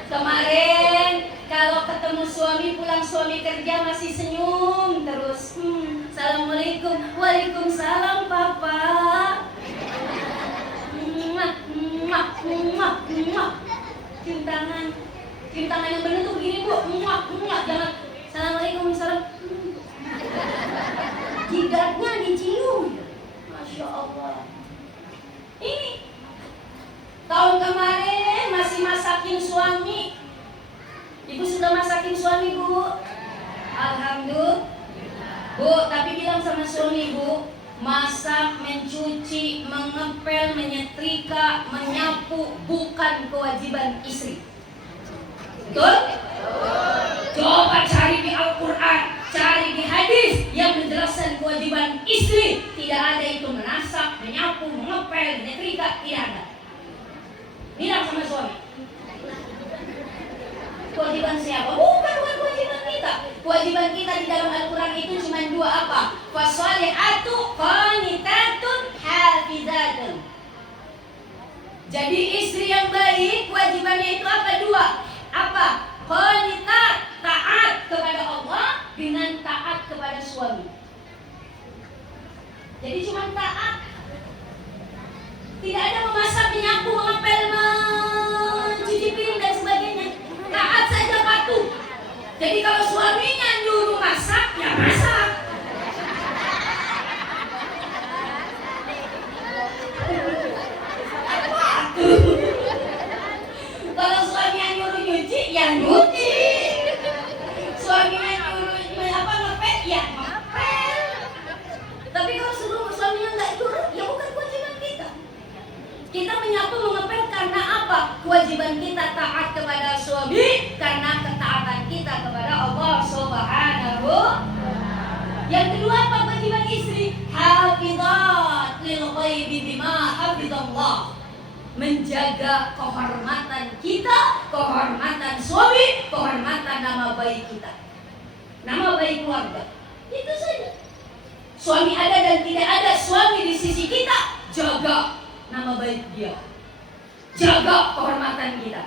Kemarin kalau ketemu suami, pulang suami kerja masih senyum terus. Assalamualaikum. Waalaikumsalam Papa. Cium tangan yang bener tuh begini Bu. Jangan Assalamualaikum. Jidatnya dicium. Masya Allah. Ini tahun kemarin masih masakin suami. Ibu sudah masakin suami Bu? Alhamdulillah. Bu, tapi bilang sama suami Bu, masak, mencuci, mengepel, menyetrika, menyapu bukan kewajiban istri. Betul? Coba cari di Al-Quran, cari di hadis yang menjelaskan kewajiban istri. Tidak ada itu menasak, menyapu, mengepel, menyetrika, tidak ada. Bilang sama suami. Kewajiban siapa? Bukan kewajiban kita. Kewajiban kita di dalam Al-Quran itu cuma dua, apa? Fasolihatu qanitatun hafizatun. Jadi istri yang baik kewajibannya itu apa? Dua. Apa? Qanitat, taat kepada Allah dengan taat kepada suami. Jadi cuma taat. Tidak ada memasak, menyapu, mengepel, mencuci piring dan sebagainya. Taat saja, patuh. Jadi kalau suaminya nyuruh masak, ya masak. Patuh. Kalau suaminya nyuruh nyuci, ya nyuci. Suaminya nyuruh ngepel, ya ngepel. Tapi kalau suaminya nggak nyuruh, ya bukan kewajiban kita. Kita menyapu, mengepel karena apa? Kewajiban kita taat kepada suami karena ketaatan kita kepada Allah Subhanahu. Yang kedua, apa kewajiban istri? Hafizat lil ghaibi bima hafizallah. Menjaga kehormatan kita, kehormatan suami, kehormatan nama baik kita, nama baik keluarga. Itu saja. Suami ada dan tidak ada, suami di sisi kita, jaga nama baik dia, jaga kehormatan kita.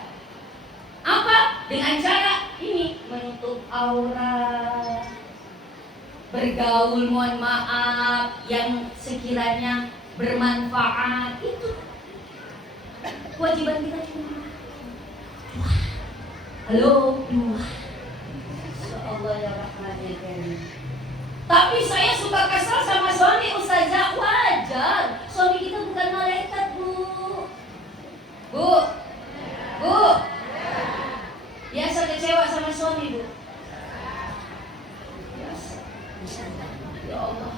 Apa? Dengan cara ini, menutup aurat, bergaul, mohon maaf, yang sekiranya bermanfaat. Itu kewajiban kita cuma dua. Halo, dua. Insyaallah ya Rahman ya Karim. Tapi saya suka kesal sama suami, Ustazah. Wajar. Suami kita bukan malaikat, Bu. Bu. Bu. Biasa kecewa sama suami, Bu. Biasa. Ya Allah.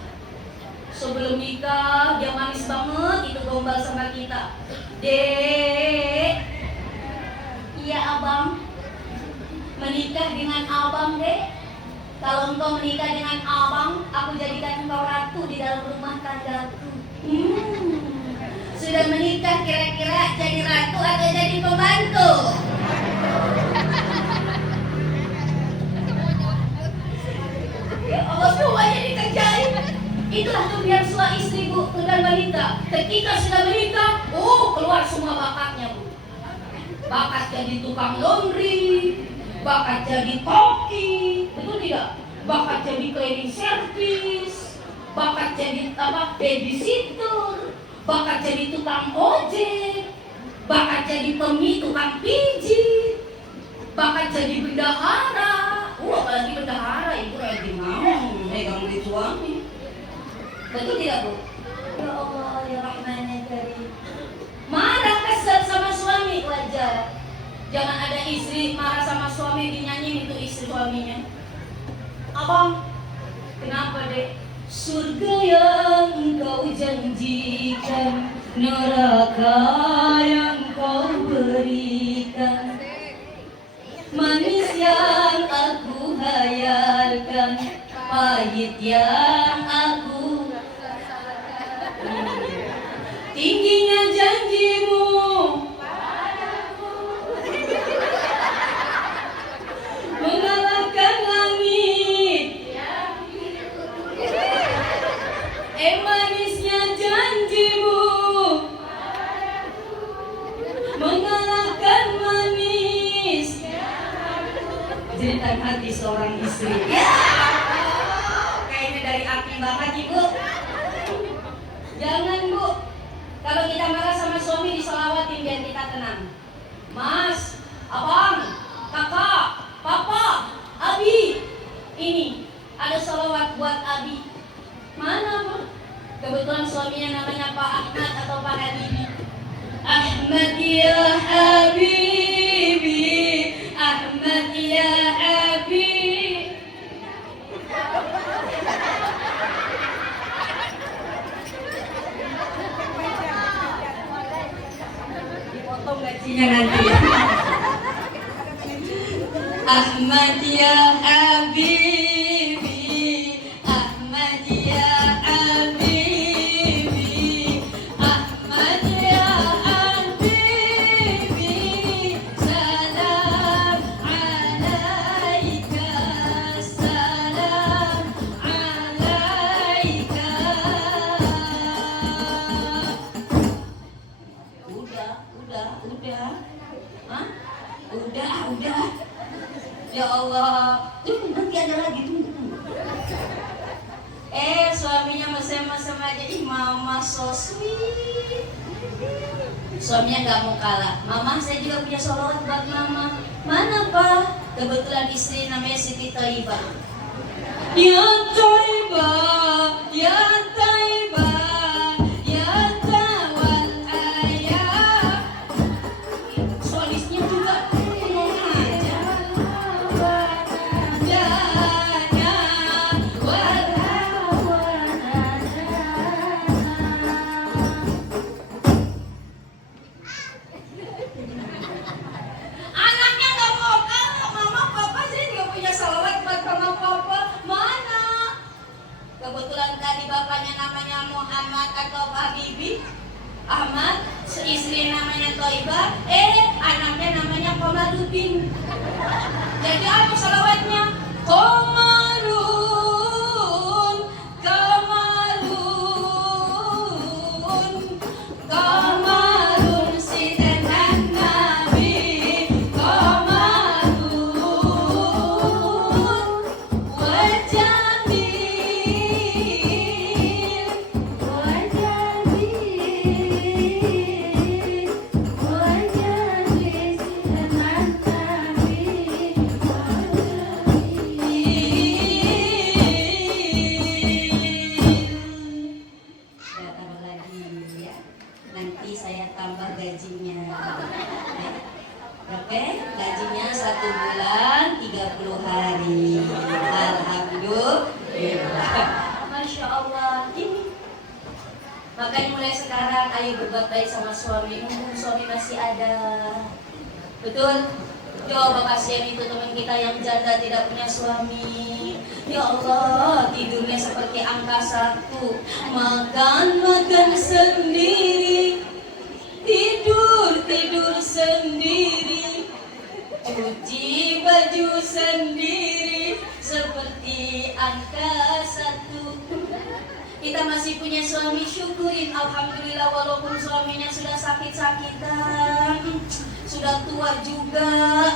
Sebelum nikah dia manis banget, itu gombal sama kita. Dek. Iya, Abang. Menikah dengan Abang, Dek. Kalau engkau menikah dengan Abang, aku jadikan engkau ratu di dalam rumah tanggaku. Sudah menikah, kira-kira jadi ratu atau jadi pembantu? Ya Allah, semuanya dikerjain. Itulah kebiasaan istri, Bu, dan wanita. Ketika sudah menikah, keluar semua bakatnya, Bu. Bakat jadi tukang laundry, bakat jadi koki, betul tidak? Bakat jadi cleaning service, bakat jadi babysitter, bakat jadi tukang ojek, bakat jadi tukang pijit, bakat jadi bendahara. Apalagi bendahara, ibu lagi mau megang duit suami. Betul tidak, Bu? Ya Allah, ya Rahman ya Karim. Marah kesel sama suami, wajar. Jangan ada istri marah sama suami, dinyanyiin itu istri suaminya. Abang, kenapa, Dek? Surga yang engkau janjikan, neraka yang kau berikan, manis yang aku hayalkan, pahit yang aku tingginya janjimu mengalahkan langit, manisnya janjimu mengalahkan manis. Jeritan hati seorang istri. Ya, kayaknya dari api banget, Ibu. Jangan, Bu. Kalau kita marah sama suami, diselawatin biar kita tenang. Mas, Abang, Kakak, Papa, Abi, ini ada salawat buat Abi. Mana, Bu? Kebetulan suaminya namanya Pak Ahmad atau Pak Habibi. Ahmad ya Habibi, Ahmad ya Habibi. Dipotong gajinya nanti. Ahmad ya Habibi, Ahmad ya Habibi, Ahmad ya Habibi, salam alaika, salam Hah? Udah. Ya Allah, nanti ada lagi, tunggu. Suaminya mesem-mesem aja, ih mama so sweet. Suaminya nggak mau kalah. Mama, saya juga punya sholawat buat mama. Mana pak? Kebetulan istri namanya Siti Thaibah. Ya Thaibah, ya Thaibah, ya Tawal ayah. Solisnya juga ngomong aja. Anaknya nggak mau kalah, mama, papa, saya juga punya salawat buat mama, papa. Mana? Kebetulan tadi bapaknya namanya Muhammad atau Habibi Ahmad, istri namanya Thaibah, anaknya namanya Komarudin. Jadi apa salawatnya? Komarun, Kamarun, Kamarun sidanan Nabi, Kamarun, Wajamil, Wajamil, Wajamil sidanan Nabi, Ya, tambah lagi ya. Nanti saya tambah gajinya. Oke, gajinya 1 bulan 30 hari. Alhamdulillah. Masya Allah. Ini. Makanya mulai sekarang ayo berbuat baik sama suami. Mumpung suami masih ada. Betul? Coba kasihan itu teman kita yang janda tidak punya suami. Ya Allah, tidurnya seperti angka 1. Makan sendiri, tidur sendiri, cuci baju sendiri, seperti angka 1. Kita masih punya suami, syukurin alhamdulillah, walaupun suaminya sudah sakit-sakitan, sudah tua juga,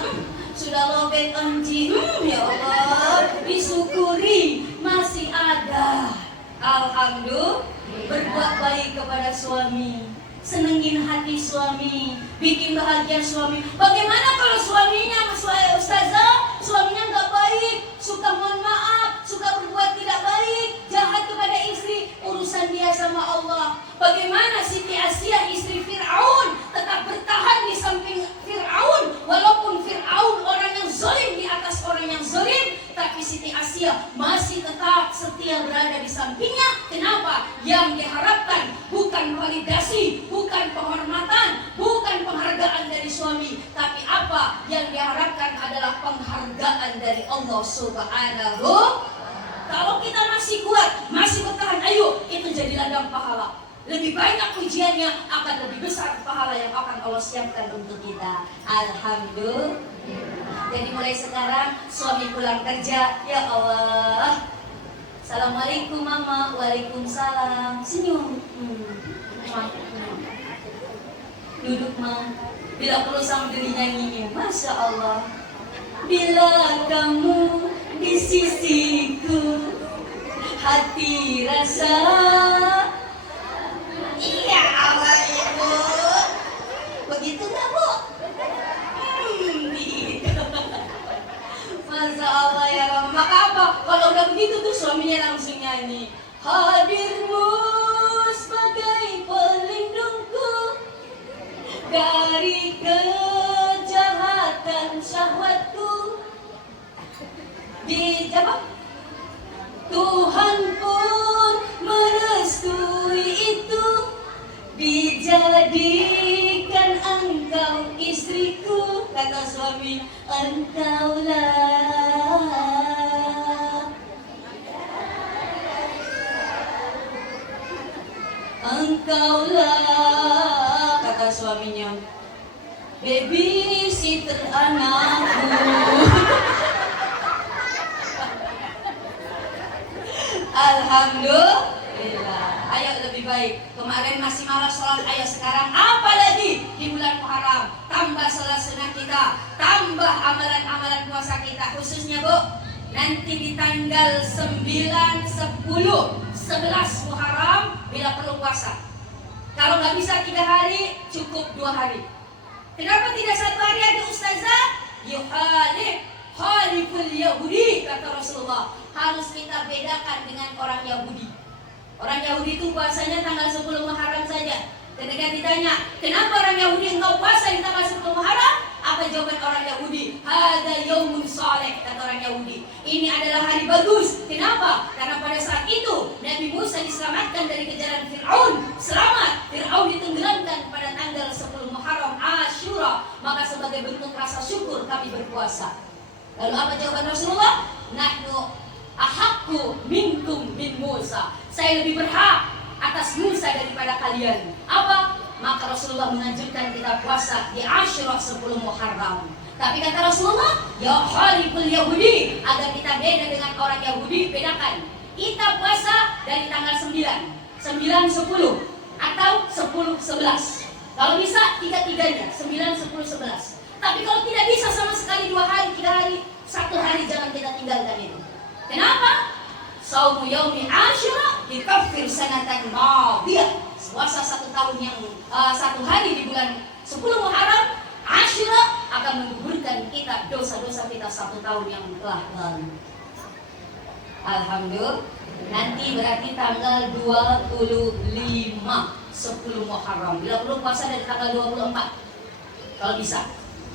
sudah lobet anjing. Ya Allah, disyukuri masih ada. Alhamdulillah, berbuat baik kepada suami, senengin hati suami, bikin bahagia suami. Bagaimana kalau suaminya, ustazah, suaminya nggak baik, suka mohon maaf, suka berbuat tidak baik, jahat kepada istri, urusan dia sama Allah. Bagaimana Siti Asia istri Fir'aun tetap bertahan di samping Fir'aun, walaupun Fir'aun orang yang zalim di atas orang yang zalim, tapi Siti Asia masih tetap setia berada di sampingnya. Kenapa? Yang diharapkan bukan validasi, bukan penghormatan, bukan penghargaan dari suami, tapi apa yang diharapkan adalah penghargaan dari Allah Subhanahu. Kalau kita masih kuat, masih bertahan, ayo, itu jadi ladang pahala. Lebih banyak ujiannya, akan lebih besar pahala yang akan Allah siapkan untuk kita. Alhamdulillah. Jadi mulai sekarang suami pulang kerja, ya Allah, Assalamualaikum mama, waalaikumsalam, senyum, duduk ma, bila perlu sambil dinyanyiin, Masya Allah. Bila kamu di sisiku, hati rasa. Iya Allah ibu, begitu nggak bu? Masya Allah ya Rabbi. Maka apa? Kalau udah begitu tuh suaminya langsung nyanyi. Hadirmu sebagai pelindungku dari kejahatan syahwatku. Dijawab, Tuhan pun merestui itu, dijadikan engkau istriku. Kata suami, engkaulah, engkaulah, kata suaminya, babysitter anakku. Alhamdulillah. Ayo lebih baik. Kemarin masih malas sholat, ayo sekarang apalagi di bulan bulan Muharram, tambah salat sunnah kita, tambah amalan-amalan puasa kita. Khususnya Bu, nanti di tanggal 9, 10, 11 Muharram bila perlu puasa. Kalau nggak bisa 3 hari, cukup 2 hari. Kenapa tidak 1 hari aja Ustazah? Haliful Yahudi, kata Rasulullah. Harus kita bedakan dengan orang Yahudi. Orang Yahudi itu puasanya tanggal 10 Muharram saja. Ketika ditanya, kenapa orang Yahudi engkau puasa di tanggal 10 Muharram? Apa jawaban orang Yahudi? Hada yaumun saleh, kata orang Yahudi. Ini adalah hari bagus. Kenapa? Karena pada saat itu Nabi Musa diselamatkan dari kejaran Fir'aun. Selamat, Fir'aun ditenggelamkan pada tanggal 10 Muharram Asyura. Maka sebagai bentuk rasa syukur kami berpuasa. Lalu apa jawaban Rasulullah? Nahnu ahaqqu minkum min Musa. Saya lebih berhak atas Musa daripada kalian. Apa? Maka Rasulullah menganjurkan kita puasa di Asyura 10 Muharram. Tapi kata Rasulullah, ya haliful Yahudi, agar kita beda dengan orang Yahudi, bedakan. Kita puasa dari tanggal 9, 9, 10 atau 10, 11. Kalau bisa 3-3-nya, 9, 10, 11. Tapi kalau tidak bisa sama sekali 2 hari, 3 hari, 1 hari jangan kita tinggalkan itu. Kenapa? Saumu yaumi Asyura dikaffir sanatan madiyah. Puasa 1 tahun yang 1 hari di bulan 10 Muharram Asyura akan menggugurkan kita dosa-dosa kita 1 tahun yang telah lalu. Alhamdulillah. Nanti berarti tanggal 25 10 Muharram. Bila perlu puasa dari tanggal 24 kalau bisa.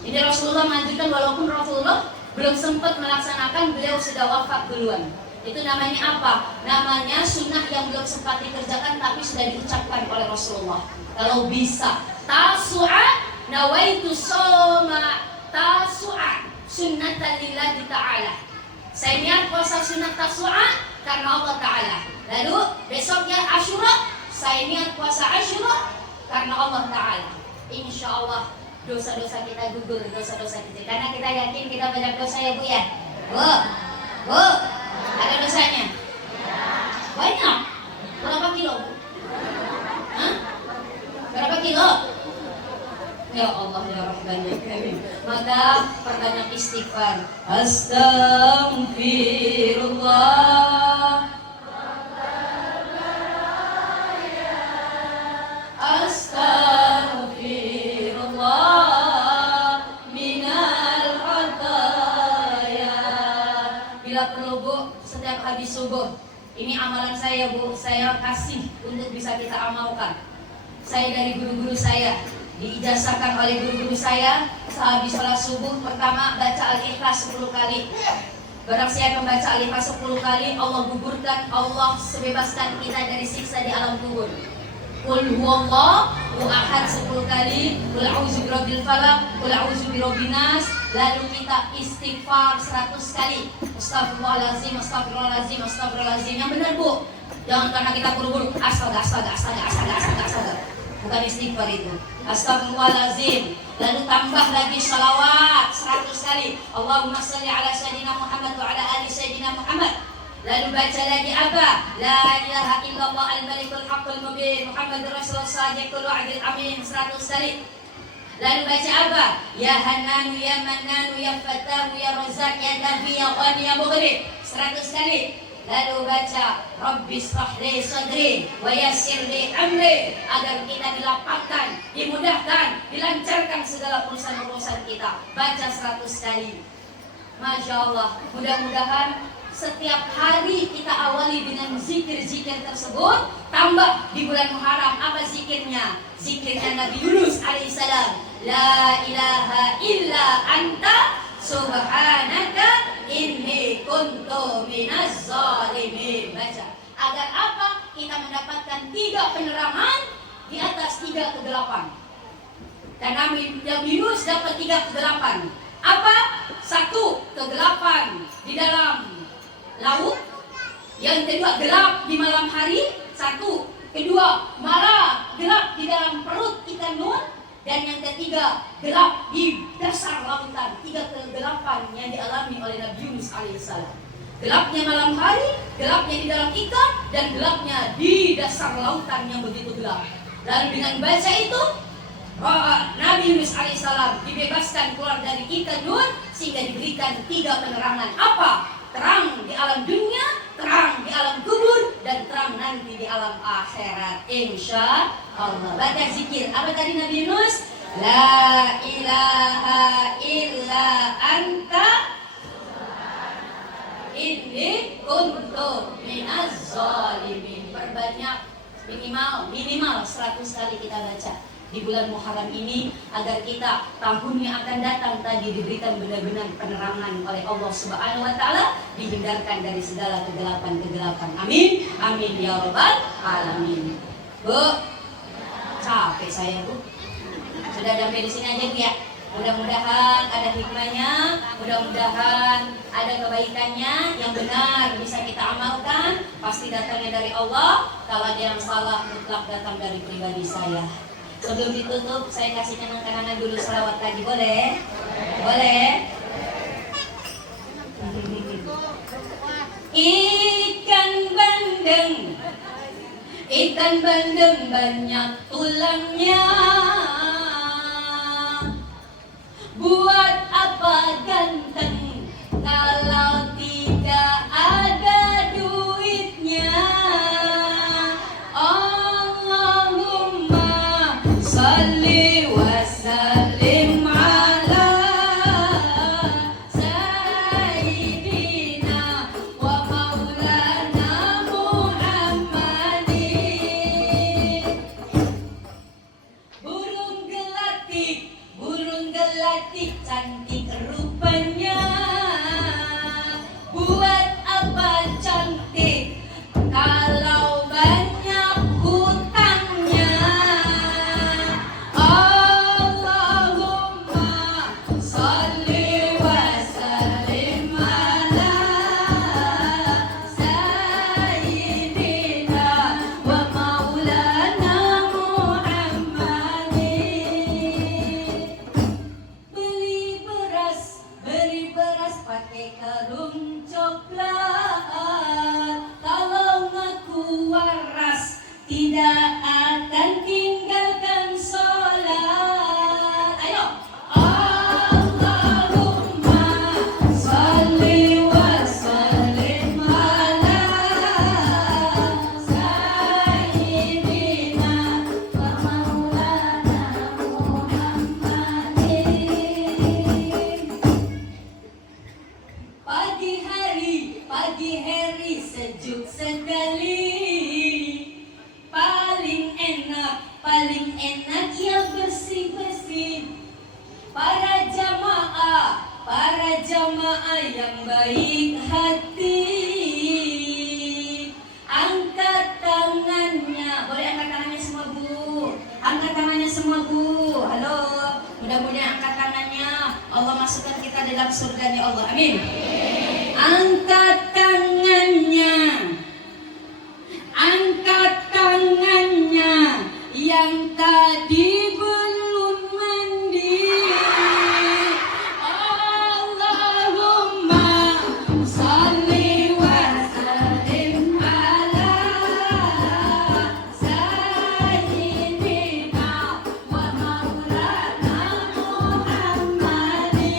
Ini Rasulullah menganjurkan, walaupun Rasulullah belum sempat melaksanakan, beliau sudah wafat duluan. Itu namanya apa? Namanya sunnah yang belum sempat dikerjakan tapi sudah diucapkan oleh Rasulullah. Kalau bisa, tasu'a nawaitu soma tasu'a sunnatan lillahi ta'ala. Saya niat puasa sunnah tasu'a karena Allah Ta'ala. Lalu besoknya Asyura, saya niat puasa Asyura karena Allah Ta'ala. Insya Allah dosa-dosa kita gugur, dosa-dosa kita. Karena kita yakin kita banyak dosa ya Bu ya. Bu, ada dosanya? Banyak. Berapa kilo? Hah? Berapa kilo? Ya Allah ya Rahman ya Karim. Maka perbanyak istighfar. Astaghfirullah. Astaghfirullah minal khataya. Bila perlu Bu, setiap habis subuh, ini amalan saya Bu, saya kasih untuk bisa kita amalkan. Saya dari guru-guru saya, diijazahkan oleh guru-guru saya, sehabis sholat subuh pertama baca Al-Ikhlas 10 kali. Barang siapa membaca Al-Ikhlas 10 kali, Allah gugurkan, Allah sebebaskan kita dari siksa di alam kubur. Qul huwallahu ahad 10 kali, qul a'udzu birabbil falaq, qul a'udzu birabbin nas, lalu kita istighfar 100 kali. Astagfirullahalazim, astagfirullahalazim, astagfirullahalazim. Yang benar Bu. Jangan karena kita buru-buru astaga. Bukan istighfar itu. Astagfirullahalazim. Lalu tambah lagi salawat 100 kali. Allahumma shalli ala sayyidina Muhammad wa ala ali sayyidina Muhammad. Lalu baca lagi apa? La ilaha illallah al-malikul haqqul mubin Muhammadur Rasulullah sadiqul wa'dil amin 100 kali. Lalu baca apa? Ya Hannanu ya Mannanu ya Fattahu ya Razzaq ya Nabi ya Ghani ya Mughnib 100 kali. Lalu baca Rabbi shrah li sadri wa yassir li amri, agar kita dilapangkan, dimudahkan, dilancarkan segala urusan-urusan kita. Baca 100 kali. Masya Allah. Mudah-mudahan setiap hari kita awali dengan zikir-zikir tersebut. Tambah di bulan Muharram apa zikirnya? Zikirnya Nabi Yunus alaihissalam. La ilaha illa anta subhanaka inni kuntu minaz zalimin. Baca. Agar apa? Kita mendapatkan 3 penerangan di atas 3 kegelapan. Karena Nabi Yunus dapat 3 kegelapan. Apa? 1, kegelapan di dalam laut. Yang kedua, gelap di malam hari. 1. Kedua, malah gelap di dalam perut ikan Nun. Dan yang ketiga, gelap di dasar lautan. 3 kegelapan yang dialami oleh Nabi Yunus alaihissalam. Gelapnya malam hari, gelapnya di dalam ikan, dan gelapnya di dasar lautan yang begitu gelap. Lalu dengan baca itu, Nabi Yunus alaihissalam dibebaskan keluar dari ikan Nun sehingga diberikan 3 penerangan. Apa? Terang di alam dunia, terang di alam kubur, dan terang nanti di alam akhirat. Insya Allah. Baca zikir. Apa tadi Nabi Yunus? La ilaha illa anta inni kuntu minaz zalimin. Perbanyak, minimal 100 kali kita baca di bulan Muharram ini agar kita tahun yang akan datang tadi diberikan benar-benar penerangan oleh Allah Subhanahu wa taala, dihindarkan dari segala kegelapan-kegelapan. Amin. Amin ya rabbal alamin. Bu, capek saya, Bu. Sudah sampai di sini aja ya. Mudah-mudahan ada hikmahnya, mudah-mudahan ada kebaikannya yang benar bisa kita amalkan. Pasti datangnya dari Allah. Kalau ada yang salah mutlak datang dari pribadi saya. Sebelum ditutup, saya kasih kanan-kanan dulu salawat lagi, boleh? Boleh? Ikan bandeng banyak tulangnya. Buat apa ganteng kalau tidak ada duitnya? Allahumma salli wa sallim ala sayyidina wa maulana Muhammadin. Burung gelatik cantik rupanya. Buat apa cantik kalau banyak hutangnya? Allahumma salli wa sallim ala sayyidina wa maulana Muhammadin. Beli beras pakai karung coklat. Kalau ngaku waras tidak akan tinggalkan sholat. Ayo. Allahumma salli wa sallim ala sayyidina wa maulana Muhammadin. Pagi hari sejuk sekali. Paling enak ya bersih-bersih. Para jamaah yang baik hati, angkat tangannya. Boleh angkat tangannya semua, Bu. Angkat tangannya semua, Bu. Halo. Mudah-mudahan angkat tangannya Allah masukkan kita dalam surganya Allah. Amin. Angkat tangannya. Angkat tangannya yang tadi belum mandi. Allahumma salli wa sallim ala sayyidina wa maulana Muhammadin.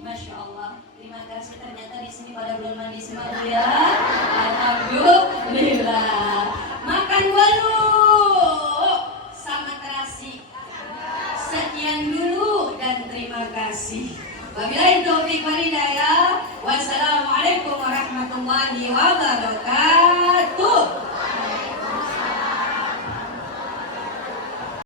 Masya Allah, terima kasih. Ternyata di sini pada belum mandi semua ya. Alhamdulillah. Makan dulu sama terasi. Sekian dulu dan terima kasih. Wabillahi taufiq wal hidayah. Wassalamualaikum warahmatullahi wabarakatuh.